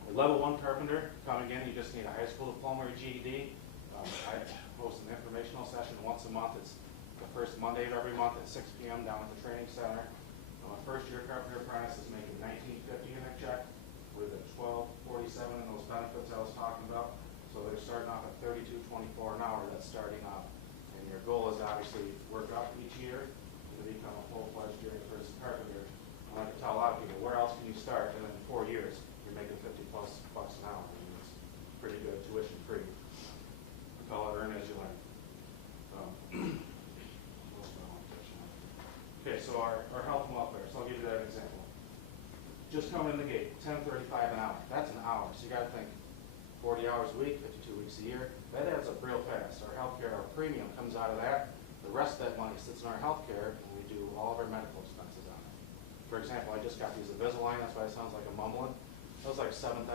A level 1 carpenter, coming in, you just need a high school diploma or GED. I host an informational session once a month. It's the first Monday of every month at 6 p.m. down at the training center. A first-year carpenter apprentice is making $19.50 in their check with a $12.47 in those benefits I was talking about. So they're starting off at $32.24 an hour. That's starting off. And your goal is obviously work up each year to become a full-fledged journey person carpenter tell a lot of people, where else can you start? And then in 4 years, you're making $50+ an hour. I mean, it's pretty good, tuition free. We call it earn as you learn. What else do I want to touch on? Okay, so our health and welfare. So I'll give you that example. Just coming in the gate, $10.35 an hour. That's an hour. So you got to think 40 hours a week, 52 weeks a year. That adds up real fast. Our healthcare, our premium comes out of that. The rest of that money sits in our healthcare, and we do all of our medical expenses on it. For example, I just got these Invisalign. That's why it sounds like a mumbling. That was like $7,000.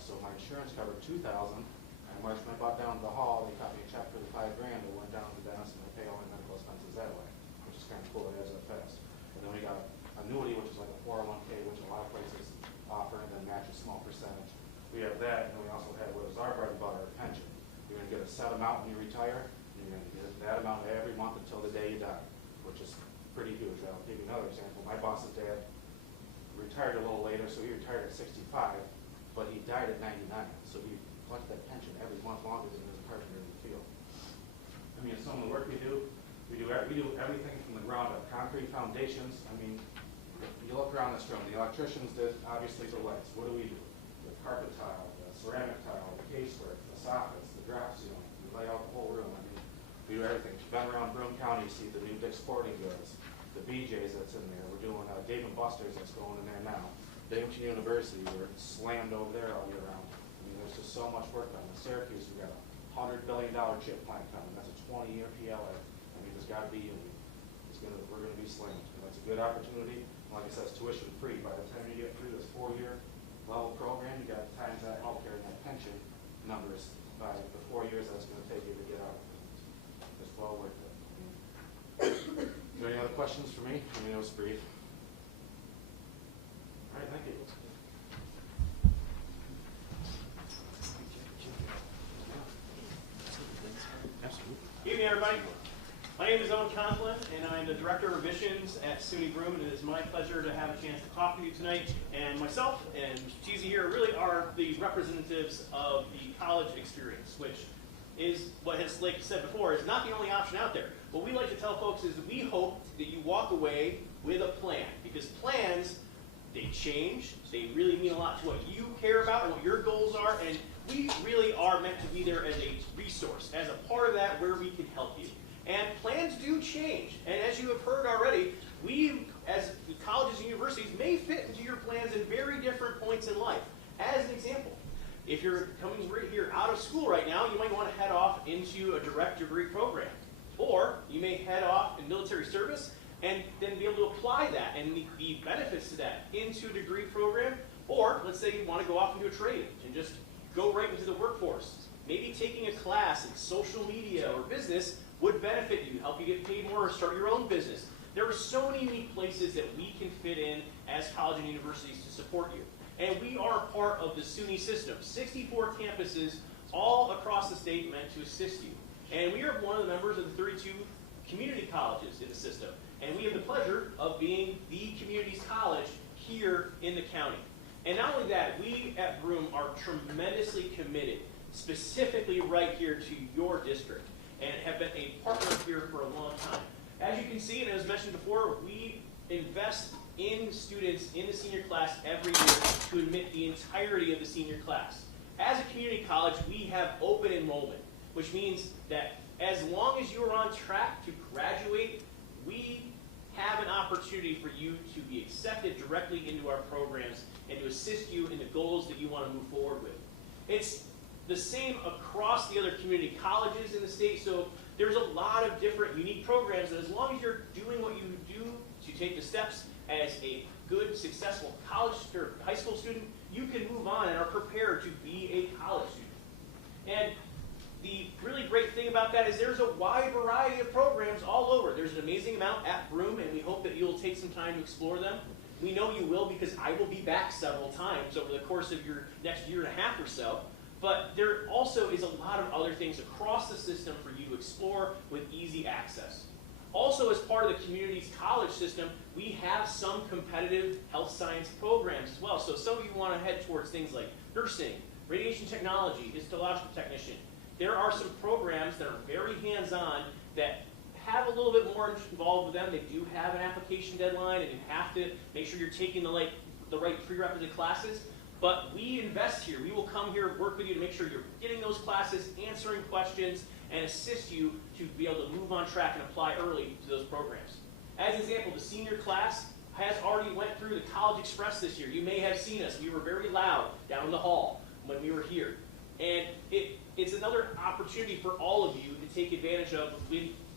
So my insurance covered $2,000. And when I bought down to the hall, they cut me a check for the $5,000. I went down to the dentist, and I pay all my medical expenses that way, which is kind of cool. It adds up fast. And then we got annuity, which is like a 401k, which a lot of places offer, and then match a small percentage. We have that, and then we also have what is our bread and butter, pension. You're going to get a set amount when you retire, and you're going to get that amount every month until the day you die, which is pretty huge. I'll give you another example. My boss's dad retired a little later, so he retired at 65, but he died at 99, so he collected that pension every month longer than his partner in the field. I mean, some of the work we do everything from the ground up, concrete foundations. I mean, you look around this room, the electricians did obviously the lights. What do? The carpet tile, the ceramic tile, the casework, the soffits, the drop ceiling. We lay out the whole room. I mean, we do everything. If you've been around Broome County, you see the new Dick's Sporting Goods, the BJ's that's in there. We're doing Dave & Buster's that's going in there now. Binghamton University, we're slammed over there all year round. I mean, there's just so much work done. In Syracuse, we've got a $100 billion chip plant coming. That's a 20-year PLA. I mean, there's got to be, we're going to be slammed. And that's a good opportunity. Like I said, it's tuition free. By the time you get through this 4-year level program, you got times that healthcare and that pension numbers by the 4 years that's going to take you to get out. It's well worth it. Is there any other questions for me? I mean, it was brief. All right, thank you. Good evening, everybody. My name is Owen Conklin, and I'm the Director of Admissions at SUNY Broome, and it is my pleasure to have a chance to talk to you tonight. And myself and Cheesy here really are the representatives of the college experience, which is what has, like said before, is not the only option out there. What we like to tell folks is that we hope that you walk away with a plan, because plans, they change, they really mean a lot to what you care about and what your goals are, and we really are meant to be there as a resource, as a part of that where we can help you. And plans do change, and as you have heard already, we, as colleges and universities, may fit into your plans in very different points in life. As an example, if you're coming right here out of school right now, you might want to head off into a direct degree program. Or you may head off in military service and then be able to apply that and the benefits to that into a degree program. Or let's say you want to go off into a trade and just go right into the workforce. Maybe taking a class in social media or business would benefit you, help you get paid more, or start your own business. There are so many unique places that we can fit in as colleges and universities to support you. And we are part of the SUNY system, 64 campuses all across the state meant to assist you. And we are one of the members of the 32 community colleges in the system. And we have the pleasure of being the community's college here in the county. And not only that, we at Broome are tremendously committed, specifically right here to your district, and have been a partner here for a long time. As you can see, and as mentioned before, we invest in students in the senior class every year to admit the entirety of the senior class. As a community college, we have open enrollment, which means that as long as you are on track to graduate, we have an opportunity for you to be accepted directly into our programs and to assist you in the goals that you want to move forward with. It's the same across the other community colleges in the state, so there's a lot of different unique programs that as long as you're doing what you do to take the steps as a good, successful college or high school student, you can move on and are prepared to be a college student. And the really great thing about that is there's a wide variety of programs all over. There's an amazing amount at Broome, and we hope that you'll take some time to explore them. We know you will, because I will be back several times over the course of your next year and a half or so. But there also is a lot of other things across the system for you to explore with easy access. Also, as part of the community's college system, we have some competitive health science programs as well. So some of you want to head towards things like nursing, radiation technology, histological technician. There are some programs that are very hands-on that have a little bit more involved with them. They do have an application deadline, and you have to make sure you're taking the right prerequisite classes. But we invest here. We will come here, work with you to make sure you're getting those classes, answering questions, and assist you to be able to move on track and apply early to those programs. As an example, the senior class has already went through the College Express this year. You may have seen us. We were very loud down in the hall when we were here. And it's another opportunity for all of you to take advantage of.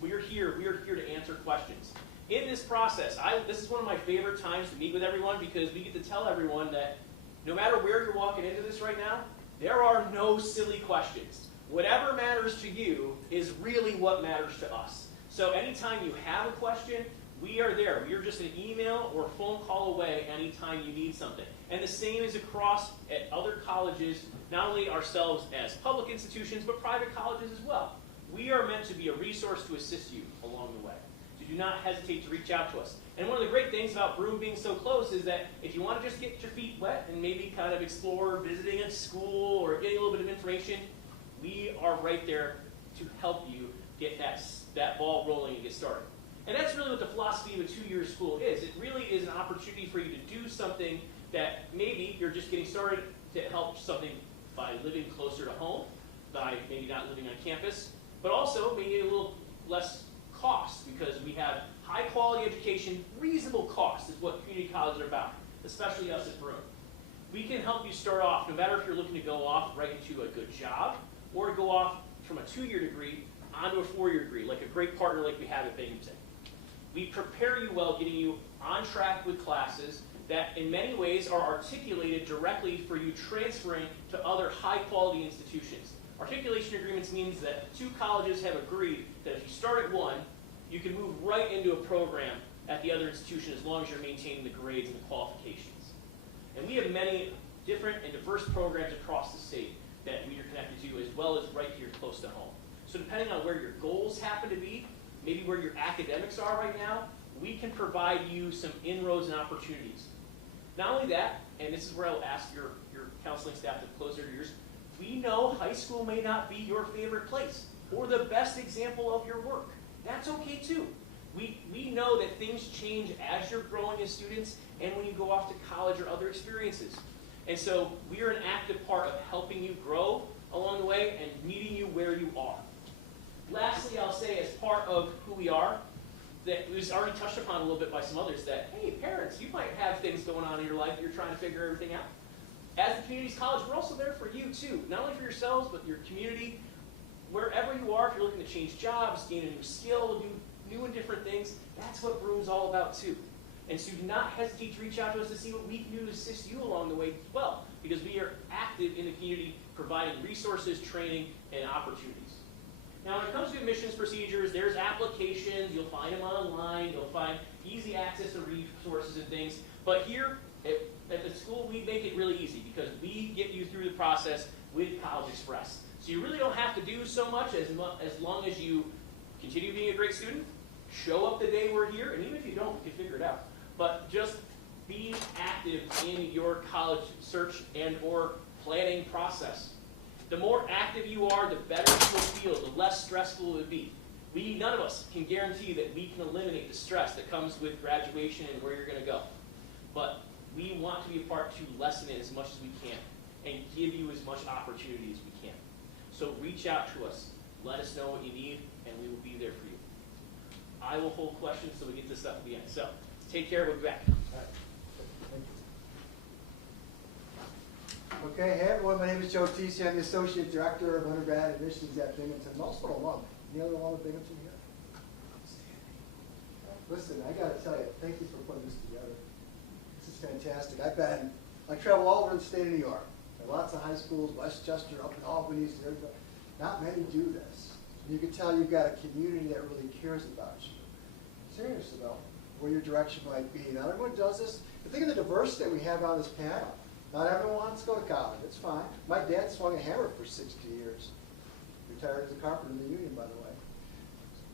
We're here to answer questions. In this process, this is one of my favorite times to meet with everyone, because we get to tell everyone that no matter where you're walking into this right now, there are no silly questions. Whatever matters to you is really what matters to us. So anytime you have a question, we are there. We are just an email or a phone call away anytime you need something. And the same is across at other colleges, not only ourselves as public institutions, but private colleges as well. We are meant to be a resource to assist you along the way. So do not hesitate to reach out to us. And one of the great things about Broome being so close is that if you want to just get your feet wet and maybe kind of explore visiting a school or getting a little bit of information, we are right there to help you get that ball rolling and get started. And that's really what the philosophy of a two-year school is. It really is an opportunity for you to do something that maybe you're just getting started to help something by living closer to home, by maybe not living on campus, but also maybe a little less cost, because we have high-quality education. Reasonable cost is what community colleges are about, especially us at Broome. We can help you start off, no matter if you're looking to go off right into a good job or go off from a two-year degree onto a four-year degree, like a great partner like we have at Binghamton. We prepare you well, getting you on track with classes that in many ways are articulated directly for you transferring to other high-quality institutions. Articulation agreements means that the two colleges have agreed that if you start at one, you can move right into a program at the other institution as long as you're maintaining the grades and the qualifications. And we have many different and diverse programs across the state that we are connected to, as well as right here close to home. So depending on where your goals happen to be, maybe where your academics are right now, we can provide you some inroads and opportunities. Not only that, and this is where I'll ask your counseling staff to close their ears, we know high school may not be your favorite place or the best example of your work. That's okay too. We know that things change as you're growing as students and when you go off to college or other experiences. And so we are an active part of helping you grow along the way and meeting you where you are. Lastly, I'll say as part of who we are, that it was already touched upon a little bit by some others, that, hey, parents, you might have things going on in your life, you're trying to figure everything out. As the community's college, we're also there for you too, not only for yourselves, but your community. Wherever you are, if you're looking to change jobs, gain a new skill, do new and different things, that's what Broome's all about too. And so do not hesitate to reach out to us to see what we can do to assist you along the way as well, because we are active in the community providing resources, training, and opportunities. Now, when it comes to admissions procedures, there's applications, you'll find them online, you'll find easy access to resources and things, but here at the school, we make it really easy because we get you through the process with College Express. So you really don't have to do so much as long as you continue being a great student, show up the day we're here, and even if you don't, we can figure it out. But just be active in your college search and or planning process. The more active you are, the better you will feel, the less stressful it will be. None of us can guarantee that we can eliminate the stress that comes with graduation and where you're going to go. But we want to be a part to lessen it as much as we can and give you as much opportunity as we can. So reach out to us. Let us know what you need, and we will be there for you. I will hold questions so we get this stuff at the end. So take care. We'll be back. Okay, hey everyone, my name is Joe Tisi. I'm the Associate Director of Undergrad Admissions at Binghamton. I'm also an alum. Any other alum of Binghamton here? Listen, I got to tell you, thank you for putting this together. This is fantastic. I travel all over the state of New York. There are lots of high schools, Westchester, up in Albany, not many do this. And you can tell you've got a community that really cares about you. Serious about where your direction might be. Not everyone does this. But think of the diversity that we have on this panel. Not everyone wants to go to college. It's fine. My dad swung a hammer for 60 years. Retired as a carpenter in the union, by the way.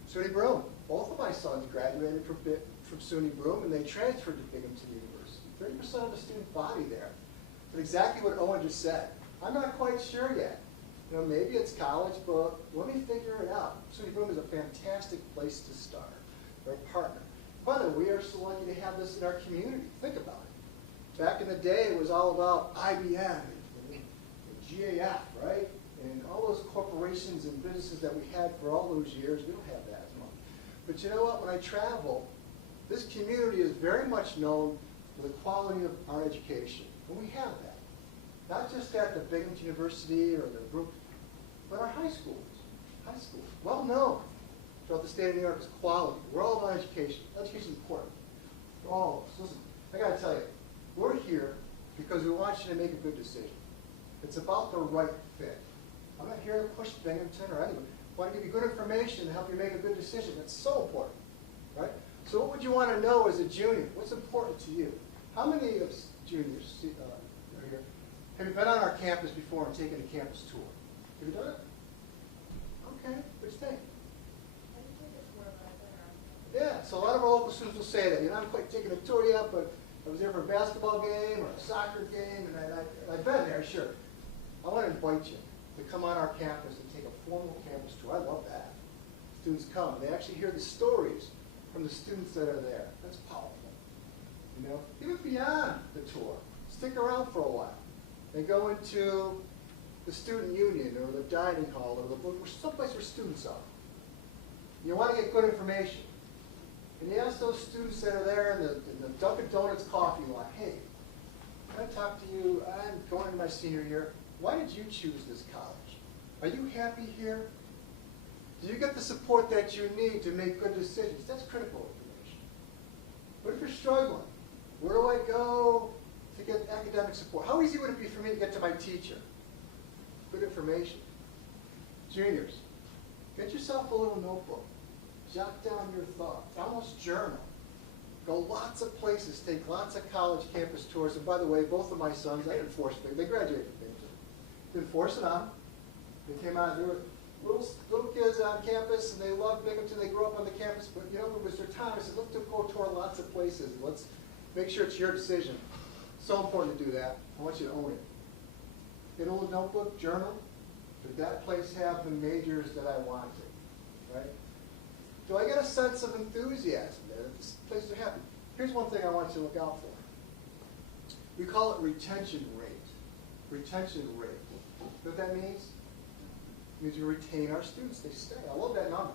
SUNY Broome. Both of my sons graduated from SUNY Broome, and they transferred to Binghamton University. 30% of the student body there. But exactly what Owen just said. I'm not quite sure yet. You know, maybe it's college, but let me figure it out. SUNY Broome is a fantastic place to start. They're a partner. By the way, we are so lucky to have this in our community. Think about it. Back in the day, it was all about IBM and GAF, right? And all those corporations and businesses that we had for all those years, we don't have that as much. But you know what? When I travel, this community is very much known for the quality of our education. And we have that. Not just at the Binghamton University or the group, but our high schools. High schools, well known throughout the state of New York is quality. We're all about education. Education is important for all of us. Listen, I got to tell you, we're here because we want you to make a good decision. It's about the right fit. I'm not here to push Binghamton or anyone. I want to give you good information to help you make a good decision. That's so important, right? So what would you want to know as a junior? What's important to you? How many of juniors are here have you been on our campus before and taken a campus tour? Have you done it? Okay, what do you think? Yeah, so a lot of our local students will say that. You know, I haven't quite taken a tour yet, but I was there for a basketball game or a soccer game, and I've been there, sure. I want to invite you to come on our campus and take a formal campus tour. I love that. Students come. They actually hear the stories from the students that are there. That's powerful. You know, even beyond the tour, stick around for a while. They go into the student union or the dining hall or someplace where students are. You want to get good information. And you ask those students that are there in the Dunkin' Donuts coffee lot, hey, can I talk to you? I'm going into my senior year. Why did you choose this college? Are you happy here? Do you get the support that you need to make good decisions? That's critical information. What if you're struggling? Where do I go to get academic support? How easy would it be for me to get to my teacher? Good information. Juniors, get yourself a little notebook. Jot down your thoughts. Almost journal. Go lots of places. Take lots of college campus tours. And by the way, both of my sons, I didn't force them. They graduated from Binghamton. Didn't force it on. They came out. They were little kids on campus, and they loved Binghamton. They grew up on the campus. But you know, it was their time. I said, let's go tour lots of places. Let's make sure it's your decision. So important to do that. I want you to own it. Get a little notebook, journal. Did that place have the majors that I wanted? Right? Do I get a sense of enthusiasm that this place is happy? Here's one thing I want you to look out for. We call it retention rate. Retention rate. You know what that means? It means we retain our students. They stay. I love that number.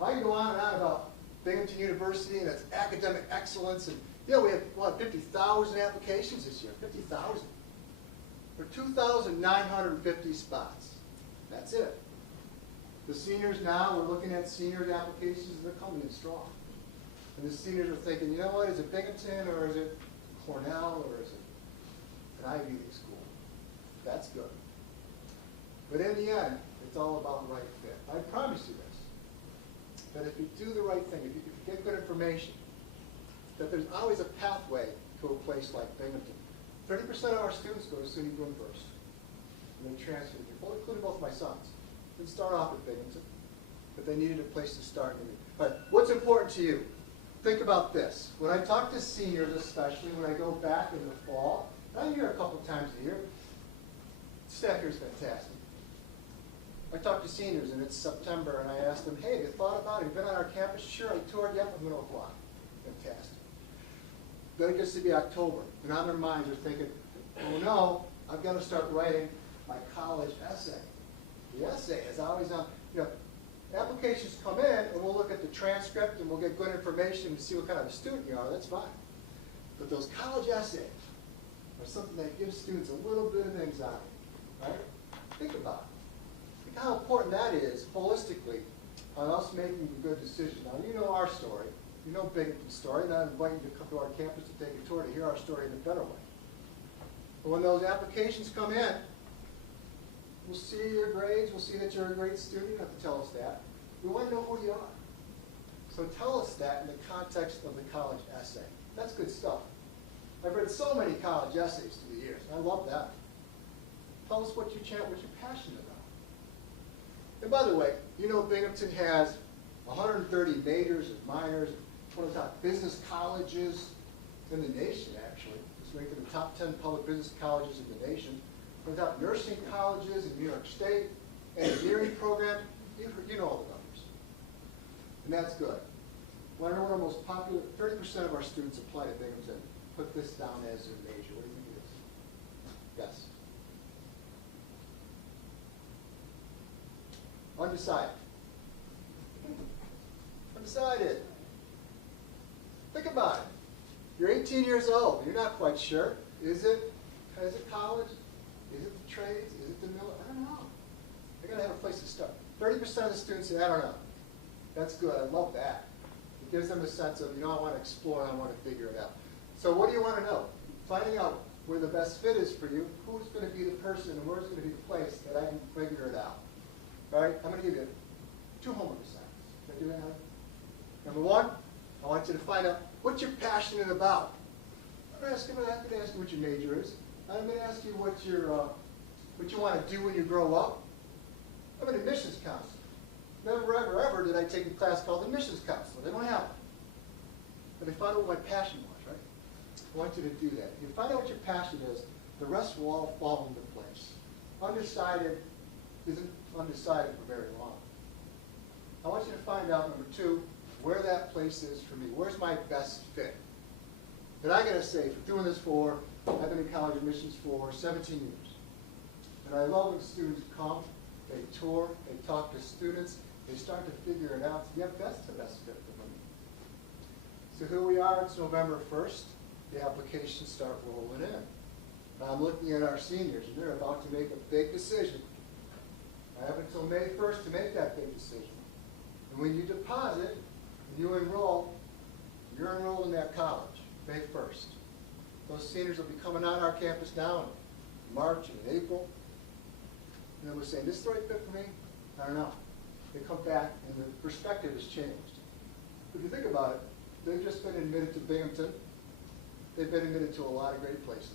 I can go on and on about Binghamton University and its academic excellence. And you know, we have, what, 50,000 applications this year. 50,000. For 2,950 spots. That's it. The seniors now, we're looking at seniors applications, they're coming in strong. And the seniors are thinking, you know what, is it Binghamton or is it Cornell or is it an Ivy League school? That's good. But in the end, it's all about right fit. I promise you this, that if you do the right thing, if you get good information, that there's always a pathway to a place like Binghamton. 30% of our students go to SUNY Broome first, and they transfer, including both my sons. Didn't start off at Binghamton, but they needed a place to start. But what's important to you? Think about this. When I talk to seniors, especially when I go back in the fall, and I'm here a couple times a year, staff here is fantastic. I talk to seniors, and it's September, and I ask them, hey, have you thought about it? Have you been on our campus? Sure, I toured. Yep, I'm going to apply. Fantastic. Then it gets to be October, and on their minds they're thinking, oh no, I've got to start writing my college essay. The essay is always on, you know, applications come in, and we'll look at the transcript, and we'll get good information and see what kind of a student you are. That's fine. But those college essays are something that gives students a little bit of anxiety, right? Think about it. Think how important that is holistically on us making a good decision. Now, you know our story. You know Binghamton's story, and I invite you to come to our campus to take a tour to hear our story in a better way. But when those applications come in, we'll see your grades, we'll see that you're a great student. You don't have to tell us that. We want to know who you are. So tell us that in the context of the college essay. That's good stuff. I've read so many college essays through the years. I love that. Tell us what you're passionate about. And by the way, you know Binghamton has 130 majors and minors, one of the top business colleges in the nation, actually. It's ranked in the top 10 public business colleges in the nation. without nursing colleges in New York State, engineering program, you know all the numbers. And that's good. Want to know what our most popular, 30% of our students apply to Binghamton. Put this down as their major. What do you think it is? Yes. Undecided. Undecided. Think about it. You're 18 years old. You're not quite sure. Is it college? Is it the trades? Is it the mill? I don't know. They're going to have a place to start. 30% of the students say, I don't know. That's good. I love that. It gives them a sense of, I want to explore and I want to figure it out. So what do you want to know? Finding out where the best fit is for you, who's going to be the person and where's going to be the place that I can figure it out. All right? I'm going to give you 2 homework assignments. Can I do that, Heather? Number 1, I want you to find out what you're passionate about. I'm going to ask you what your major is. I'm going to ask you what you want to do when you grow up. I'm an admissions counselor. Never, ever did I take a class called admissions counselor. They don't have it. But I found out what my passion was, right? I want you to do that. If you find out what your passion is, the rest will all fall into place. Undecided isn't undecided for very long. I want you to find out, number 2, where that place is for me. Where's my best fit? And I got to say, for doing this I've been in college admissions for 17 years. And I love when students come, they tour, they talk to students, they start to figure it out. Yep, that's the best fit for me. So here we are, it's November 1st. The applications start rolling in. Now I'm looking at our seniors, and they're about to make a big decision. I have until May 1st to make that big decision. And when you deposit, and you enroll, you're enrolled in that college, May 1st. Those seniors will be coming on our campus now in March and in April. And then we're saying, this is the right fit for me? I don't know. They come back and the perspective has changed. If you think about it, they've just been admitted to Binghamton. They've been admitted to a lot of great places.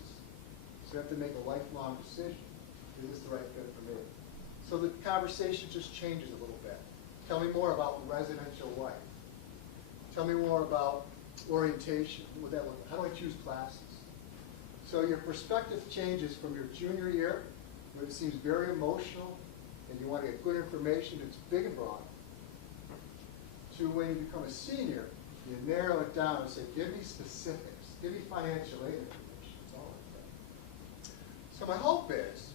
So you have to make a lifelong decision. Is this the right fit for me? So the conversation just changes a little bit. Tell me more about residential life. Tell me more about orientation. What that look like? How do I choose classes? So your perspective changes from your junior year, where it seems very emotional, and you want to get good information that's big and broad, to when you become a senior, you narrow it down and say, give me specifics. Give me financial aid information. That's all like that. So my hope is,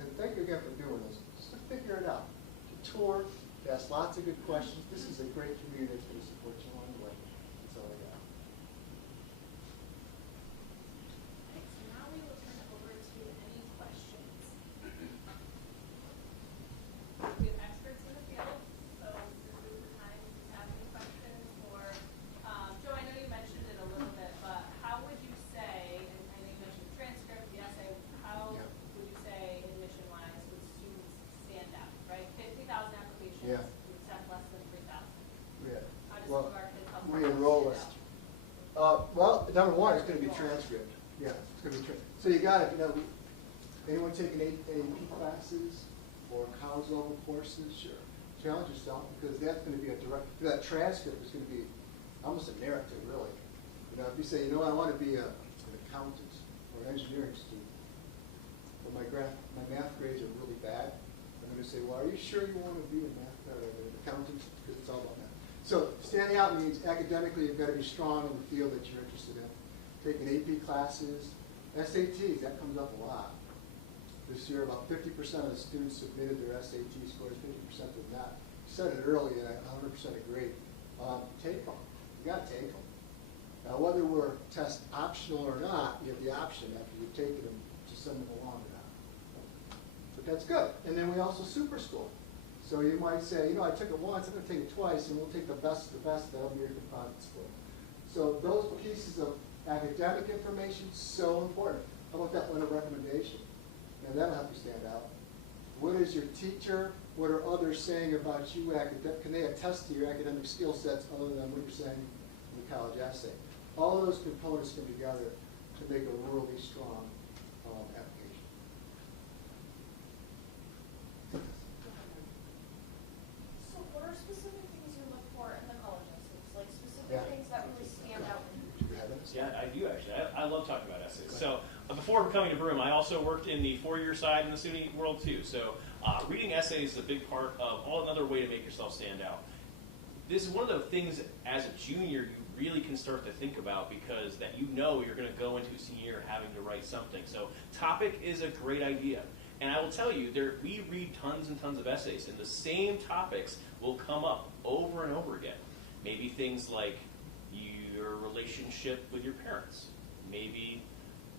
and thank you again for doing this, just to figure it out. To tour, to ask lots of good questions. This is a great community that's going to support you along the way. That's all I got. Okay, so now we will turn it over to any questions. We have experts in the field, so this is the time to have any questions. Or, Joe, I know you mentioned it a little bit, but how would you say, and I know you mentioned the transcript, the essay, how would you say admission-wise would students stand out, right? 50,000 applications, Yeah. we accept less than 3,000. Yeah. How does Well, some of our kids help we us enroll stand us. out? Well, number 1 is going to be transcript. Yeah, it's going to be transcript. So you got it. Anyone taking AP classes or college level courses? Sure. Challenge yourself, because that's going to be a direct. That transcript is going to be almost a narrative, really. If you say, I want to be an accountant or an engineering student, but my math grades are really bad, I'm going to say, well, are you sure you want to be an accountant? Because it's all about math. So standing out means academically you've got to be strong in the field that you're interested in. Taking AP classes, SATs, that comes up a lot. This year, about 50% of the students submitted their SAT scores, 50% did not. You said it early, and I 100% agree. Take them. You got to take them. Now, whether we're test optional or not, you have the option after you've taken them to send them along or not. But that's good. And then we also super school. So you might say, I took it once, I'm going to take it twice, and we'll take the best of the best, that'll be your composite score. So those pieces of academic information, so important. How about that letter of recommendation? And that'll help you stand out. What is your teacher? What are others saying about you? Can they attest to your academic skill sets other than what you're saying in the college essay? All those components come together to make a really strong application. So what are specific things you look for in the college essays? Like specific Yeah. things that really stand out? Do you have it? Yeah, I do actually. I love talking about essays. So the before coming to Broome, I also worked in the four-year side in the SUNY world too. So reading essays is a big part of another way to make yourself stand out. This is one of the things as a junior you really can start to think about, because that you know you're going to go into a senior year having to write something. So topic is a great idea. And I will tell you, we read tons and tons of essays, and the same topics will come up over and over again. Maybe things like your relationship with your parents. Maybe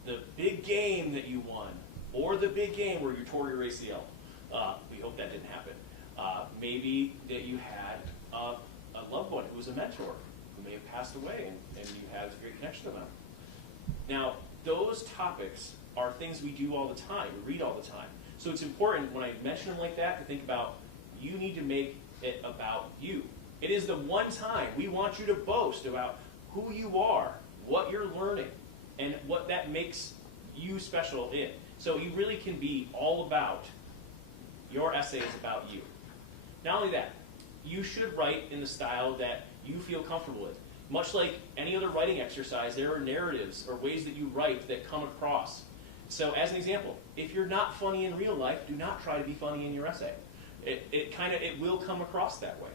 the big game that you won, or the big game where you tore your ACL. We hope that didn't happen. Maybe that you had a loved one who was a mentor who may have passed away, and you had a great connection to them. Now, those topics are things we do all the time, we read all the time. So it's important when I mention them like that to think about, you need to make it about you. It is the one time we want you to boast about who you are, what you're learning, and what that makes you special in. So you really can be all about, your essay is about you. Not only that, you should write in the style that you feel comfortable with. Much like any other writing exercise, there are narratives or ways that you write that come across. So as an example, if you're not funny in real life, do not try to be funny in your essay. It will come across that way.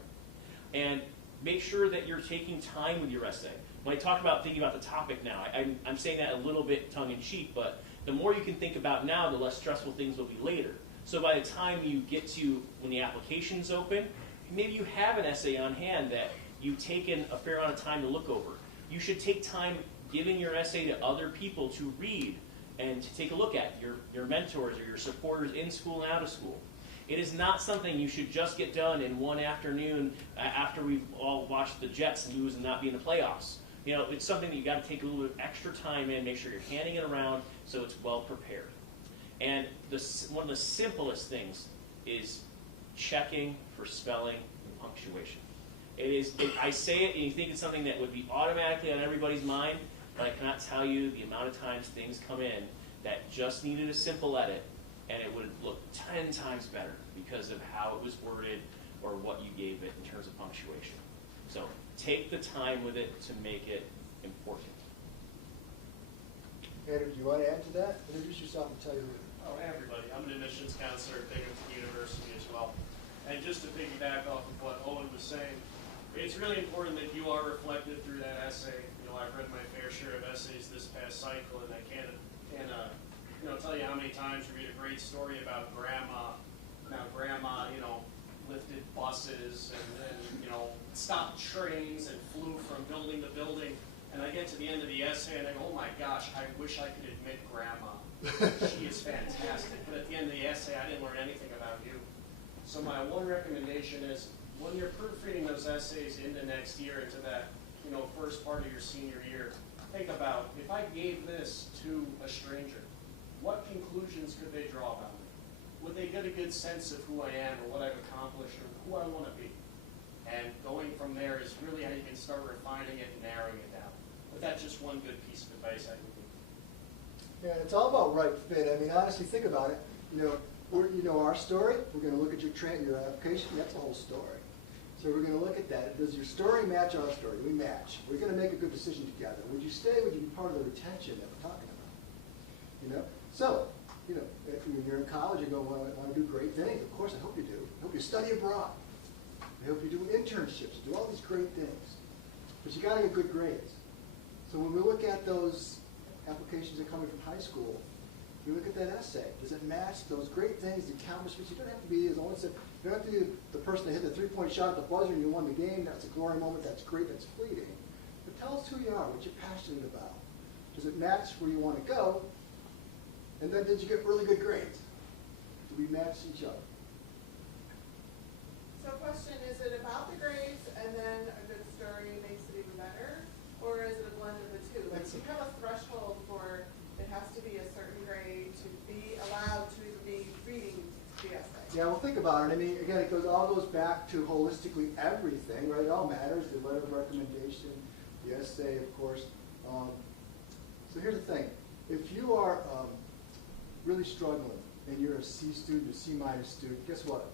And make sure that you're taking time with your essay. When I talk about thinking about the topic now, I'm saying that a little bit tongue-in-cheek, but the more you can think about now, the less stressful things will be later. So by the time you get to when the application's open, maybe you have an essay on hand that you've taken a fair amount of time to look over. You should take time giving your essay to other people to read and to take a look at, your mentors or your supporters in school and out of school. It is not something you should just get done in one afternoon after we've all watched the Jets lose and not be in the playoffs. You know, it's something that you got to take a little bit extra time in, make sure you're handing it around so it's well prepared. And one of the simplest things is checking for spelling and punctuation. I say it and you think it's something that would be automatically on everybody's mind, but I cannot tell you the amount of times things come in that just needed a simple edit and it would look 10 times better because of how it was worded or what you gave it in terms of punctuation. So take the time with it to make it important. Andrew, do you want to add to that? Introduce yourself and tell you. Oh, hey everybody. I'm an admissions counselor at Binghamton University as well. And just to piggyback off of what Owen was saying, it's really important that you are reflected through that essay. You know, I've read my fair share of essays this past cycle, and I can't tell you how many times you read a great story about grandma. Now, grandma, lifted buses and stopped trains and flew from building to building. And I get to the end of the essay and I go, oh my gosh, I wish I could admit grandma. She is fantastic. But at the end of the essay, I didn't learn anything about you. So my one recommendation is, when you're proofreading those essays into next year, into that first part of your senior year, think about, if I gave this to a stranger, what conclusions could they draw about me? Would they get a good sense of who I am or what I've accomplished or who I want to be? And going from there is really how you can start refining it and narrowing it down. But that's just one good piece of advice I can give. Yeah, it's all about right fit. I mean, honestly, think about it. Our story, we're going to look at your application, that's the whole story. So we're going to look at that. Does your story match our story? Do we match? We're going to make a good decision together. Would you stay? Would you be part of the retention that we're talking about? So, when you're in college, you go, well, I want to do great things. Of course, I hope you do. I hope you study abroad. I hope you do internships, do all these great things. But you got to get good grades. So when we look at those applications that are coming from high school, we look at that essay. Does it match those great things, the accomplishments? You don't have to be, as Owen said, you don't have to be the person that hit the three-point shot at the buzzer and you won the game. That's a glory moment. That's great. That's fleeting. But tell us who you are, what you're passionate about. Does it match where you want to go? And then did you get really good grades? Do we match each other? So question, is it about the grades and then a good story makes it even better? Or is it a blend of the two? Like, do you have a threshold for it has to be a certain grade to be allowed to even be reading the essay? Yeah, well, think about it. I mean, again, all goes back to holistically everything, right? It all matters, the letter of recommendation, the essay, of course. So here's the thing. If you are really struggling and you're a C student, a C- student, guess what?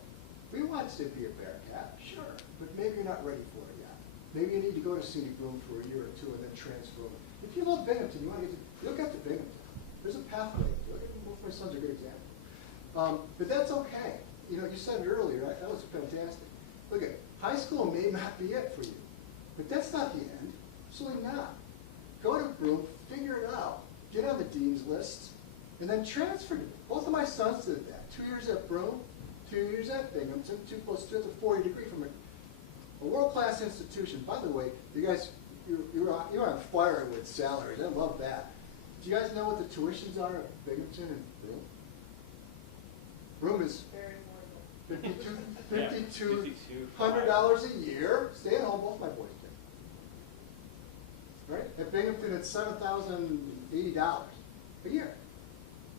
We want to be a Bearcat, sure, but maybe you're not ready for it yet. Maybe you need to go to SUNY Broome for a year or two and then transfer over. If you love Binghamton, you don't get to Binghamton. There's a pathway to it. Both my sons are a good example. But that's okay. You know, you said it earlier, right? That was fantastic. Look at high school may not be it for you, but that's not the end. Absolutely not. Go to Broome, figure it out, get on the dean's list, and then transfer to it. Both of my sons did that. 2 years at Broome, 2 years at Binghamton, 2 plus 2, that's a 4-year degree from a world-class institution. By the way, you guys, you're on fire with salaries. I love that. Do you guys know what the tuitions are at Binghamton and Broome? Broome is $5,200 a year. Stay at home, both my boys did. Right? At Binghamton, it's $7,080 a year.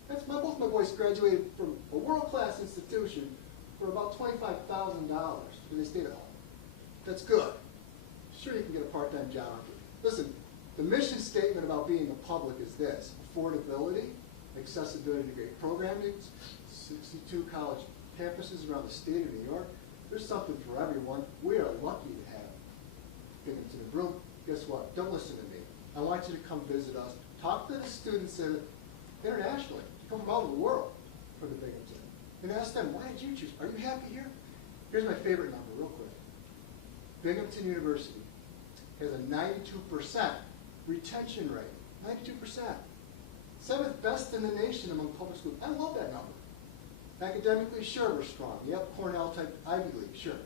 That's both my boys graduated from a world-class institution for about $25,000, and they stayed at home. That's good. Sure, you can get a part-time job. Listen, the mission statement about being a public is this: affordability, accessibility to great programming, 62 college campuses around the state of New York. There's something for everyone. We are lucky to have Binghamton and Broome. Guess what? Don't listen to me. I want you to come visit us. Talk to the students internationally. Come from all over the world for the Binghamton. And ask them, why did you choose? Are you happy here? Here's my favorite number, real quick. Binghamton University has a 92% retention rate. 92%. 7th best in the nation among public schools. I love that number. Academically, sure, we're strong. Yep, Cornell type Ivy League, sure.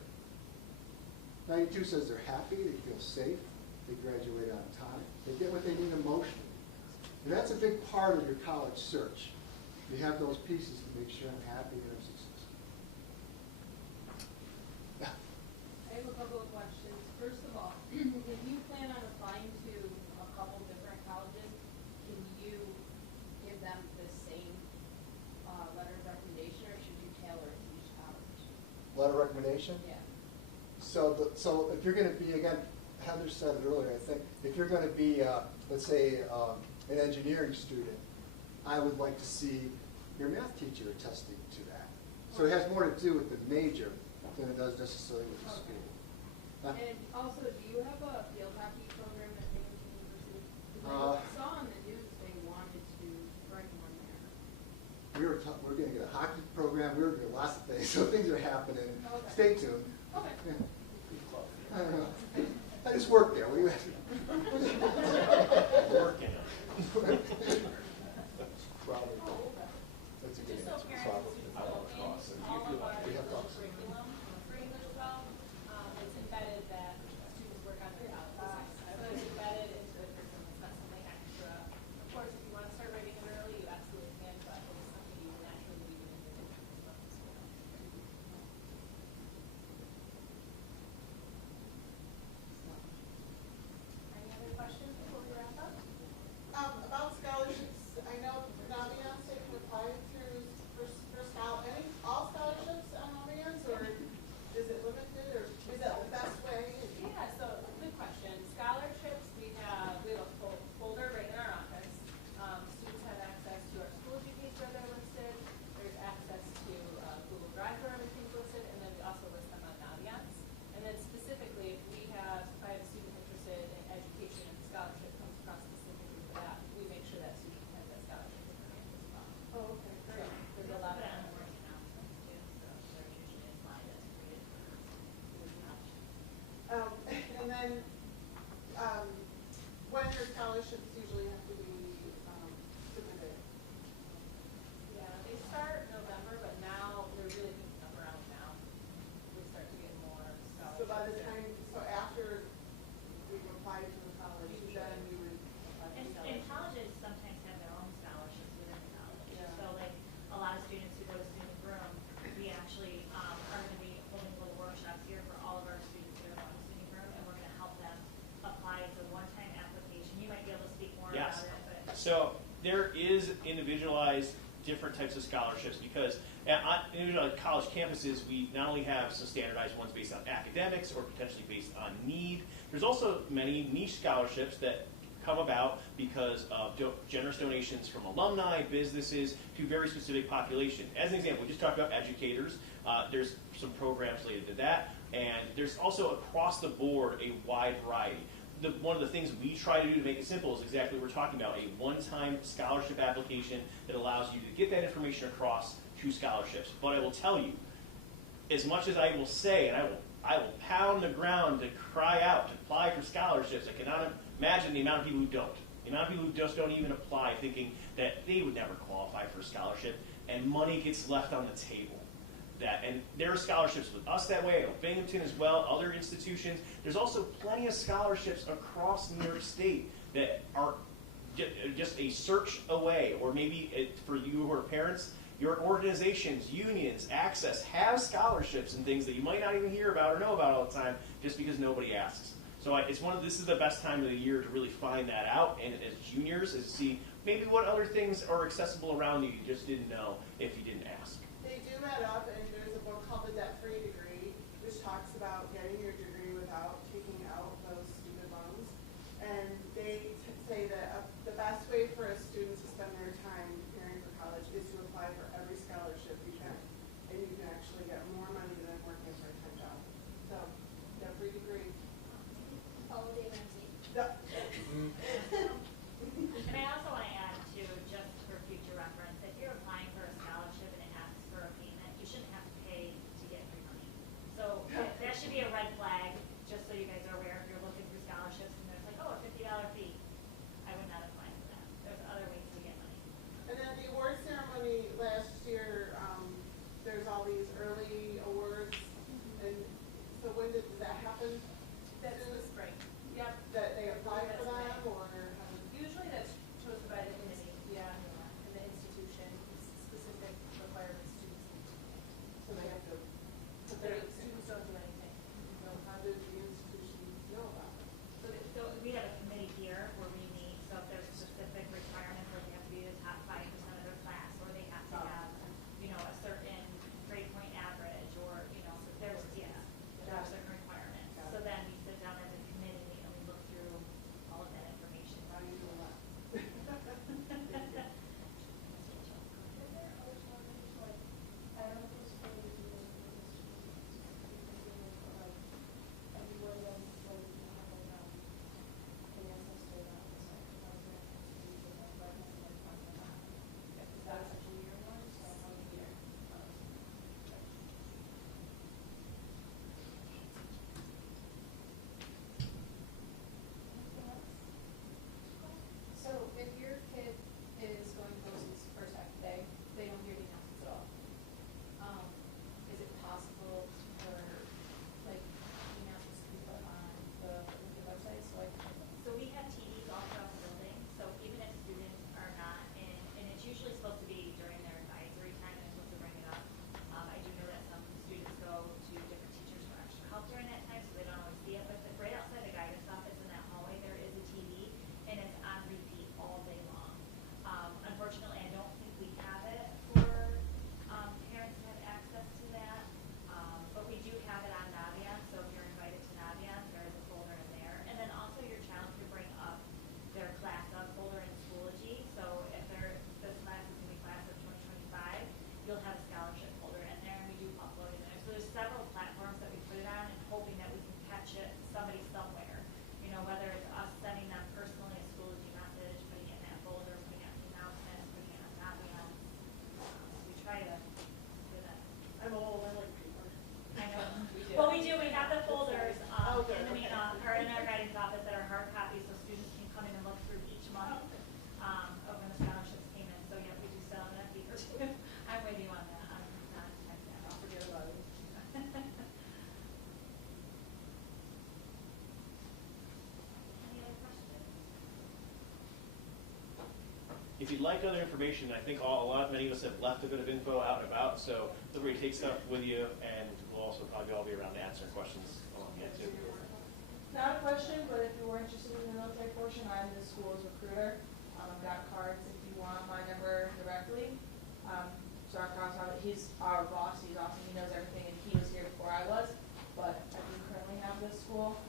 92 says they're happy, they feel safe, they graduate on time, they get what they need emotionally. And that's a big part of your college search. You have those pieces to make sure I'm happy and I'm successful. Yeah. I have a couple of questions. First of all, if you plan on applying to a couple different colleges, can you give them the same letter of recommendation, or should you tailor it to each college? Letter of recommendation? Yeah. So if you're going to be, again, Heather said it earlier, I think, if you're going to be, let's say, an engineering student, I would like to see your math teacher attesting to that. So it has more to do with the major than it does necessarily with the school. And also, do you have a field hockey program at Binghamton University? Because I saw on the news they wanted to bring one there. We're going to get a hockey program. We're going to get lots of things. So things are happening. Okay. Stay tuned. Okay. Yeah. I don't know. I just work there. What do you Working. Probably. That's a good Just so answer. parents Probably. who know, in all of our We have English thoughts. curriculum for English well, it's embedded that students work on their outlines. So it's embedded into the curriculum. It's not something extra. Of course, if you want to start writing it early, you absolutely can, but it's something you naturally do in your school. Any other questions before we wrap up? About scholarships, I know Naviance, they can apply through all scholarships on Naviance, or is it limited, or is that the best way? Yeah, so good question. Scholarships, we have a folder right in our office. Students have access to our school GPs where they're listed. There's access to Google Drive where everything's listed, and then we also list them on Naviance. And then specifically, if I have a student interested in education and the scholarship comes across specifically for that, we make sure that student has that scholarship in their hands as well. Oh, okay, So great. there's a lot of announcements too, so there's usually a slide that's created for And then, when your scholarships usually have to be submitted? Yeah, they start November, but now they're really picking up around now. We start to get more scholarships. So by the time, after we've applied to the college, then you would apply for And scholarships? colleges sometimes have their own scholarships within the college. Yeah. So like a lot of students who go to SUNY Broome, we actually are going to be holding little workshops here for all of our students who are going to SUNY Broome, and we're going to help them apply. It's a one-time application. You might be able to speak more Yes. about it, but So there is individualized different types of scholarships because on individual college campuses, we not only have some standardized ones based on academics or potentially based on need, there's also many niche scholarships that come about because of generous donations from alumni, businesses, to very specific population. As an example, we just talked about educators. There's some programs related to that, and there's also across the board a wide variety. one of the things we try to do to make it simple is exactly what we're talking about, a one-time scholarship application that allows you to get that information across to scholarships. But I will tell you, as much as I will say, and I will pound the ground to cry out to apply for scholarships, I cannot imagine the amount of people who don't. The amount of people who just don't even apply thinking that they would never qualify for a scholarship, and money gets left on the table. And there are scholarships with us that way, at Binghamton as well, other institutions. There's also plenty of scholarships across New York State that are just a search away, or maybe for you who are parents, your organizations, unions, Access have scholarships and things that you might not even hear about or know about all the time just because nobody asks. So this is the best time of the year to really find that out, and as juniors, is see maybe what other things are accessible around you just didn't know if you didn't ask. They do add up, and there's a book called The Debt-Free Degree, which talks about getting your degree without taking out those student loans. And they say that the best way for a student to spend their time preparing for college is to apply for every scholarship you can. And you can actually get more money than working a part-time job. So, debt-free degree. Follow Dave Ramsey. Yep. And I also want to add to, just for future reference, if you're applying for a scholarship and it asks for a payment, you shouldn't have to pay to get free money. So that should be a red flag, just so you guys are aware. If you're looking for scholarships and there's like, oh, a $50 fee, I would not apply for that. There's other ways to get money. And then the award ceremony last year, there's all these early awards. And so when does that happen? That's in the spring. Yep. That they apply for them, or? Usually that's chosen by the committee, yeah, and the institution, specific requirements students need to meet. So they have to put The their, students don't do anything. so how does the institution know about it? So we have a committee here where we meet, so if there's specific requirements, like they have to be the top 5% of their class, or they have to have, a certain grade point average, or, there are certain requirements. So then we sit down as a committee and we look through all of that information. How do you do that? So if your kid is going to his first half day, they don't hear the announcements at all. Is it possible for, like, announcements to be put on the website, So we have TVs all throughout the building, so even if students are not in, and it's usually supposed to be during their advisory time, they're supposed to bring it up. I do know that some students go to different teachers for extra help during that time, so they don't always see it, but right outside the guidance office in that hallway, there is a TV, and it's on repeat all day long. Unfortunately, I don't think we have it for parents to have access to that, but we do have it on Naviance, so if you're invited to Naviance, there is a folder in there. And then also your child can bring up their class of folder in Schoology, so if this class is going to be class of 2025, you'll have a scholarship folder in there, and we do upload it in there. So there's several platforms that we put it on, and hoping that we can catch it, somebody somewhere. Whether it's us sending them personally a Schoology message, putting it in that folder, putting it in the announcements, putting it on Naviance. We try to do that. I'm old, I like paper. I know. We do. Well, we do, we have the folders, Okay, in the main, okay. or in our guidance office that are hard copies, so students can come in and look through each month, of when the scholarships came in, so yeah, we do sell them in a paper too. I'm with you on that, I'm not type that. I'll forget about it. Any other questions? If you'd like other information, I think many of us have left a bit of info out and about, so feel free to take stuff with you, and we'll also probably all be around to answer questions along the way too. Not a question, but if you were interested in the military portion, I'm the school's recruiter. I've got cards if you want my number directly. Sergeant Cross, he's our boss, he's awesome, he knows everything, and he was here before I was, but I do currently have this school.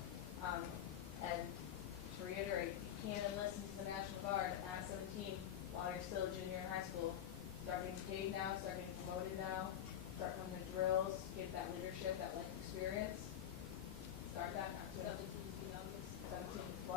And to reiterate, you can't enlist into the National Guard at 17 while you're still a junior in high school. Start getting paid now, start getting promoted now, start coming to drills, get that leadership, that life experience. Start that now too. 17 is the youngest. 17 plus.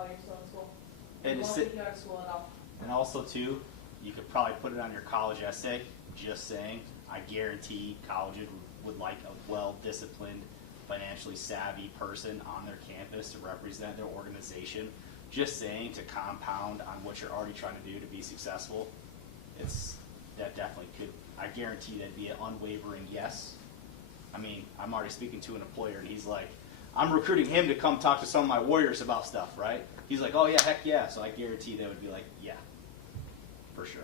And It to won't sit- take you out of school at all. And also too, you could probably put it on your college essay, just saying, I guarantee colleges would like a well-disciplined, financially savvy person on their campus to represent their organization. Just saying to compound on what you're already trying to do to be successful, that definitely could, I guarantee that'd be an unwavering yes. I mean, I'm already speaking to an employer and he's like, I'm recruiting him to come talk to some of my warriors about stuff, right? He's like, oh yeah, heck yeah. So I guarantee they would be like, yeah, for sure.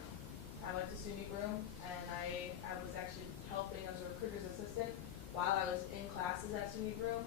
I went to SUNY Broome, and I was actually helping as a recruiter's assistant while I was in classes at SUNY Broome,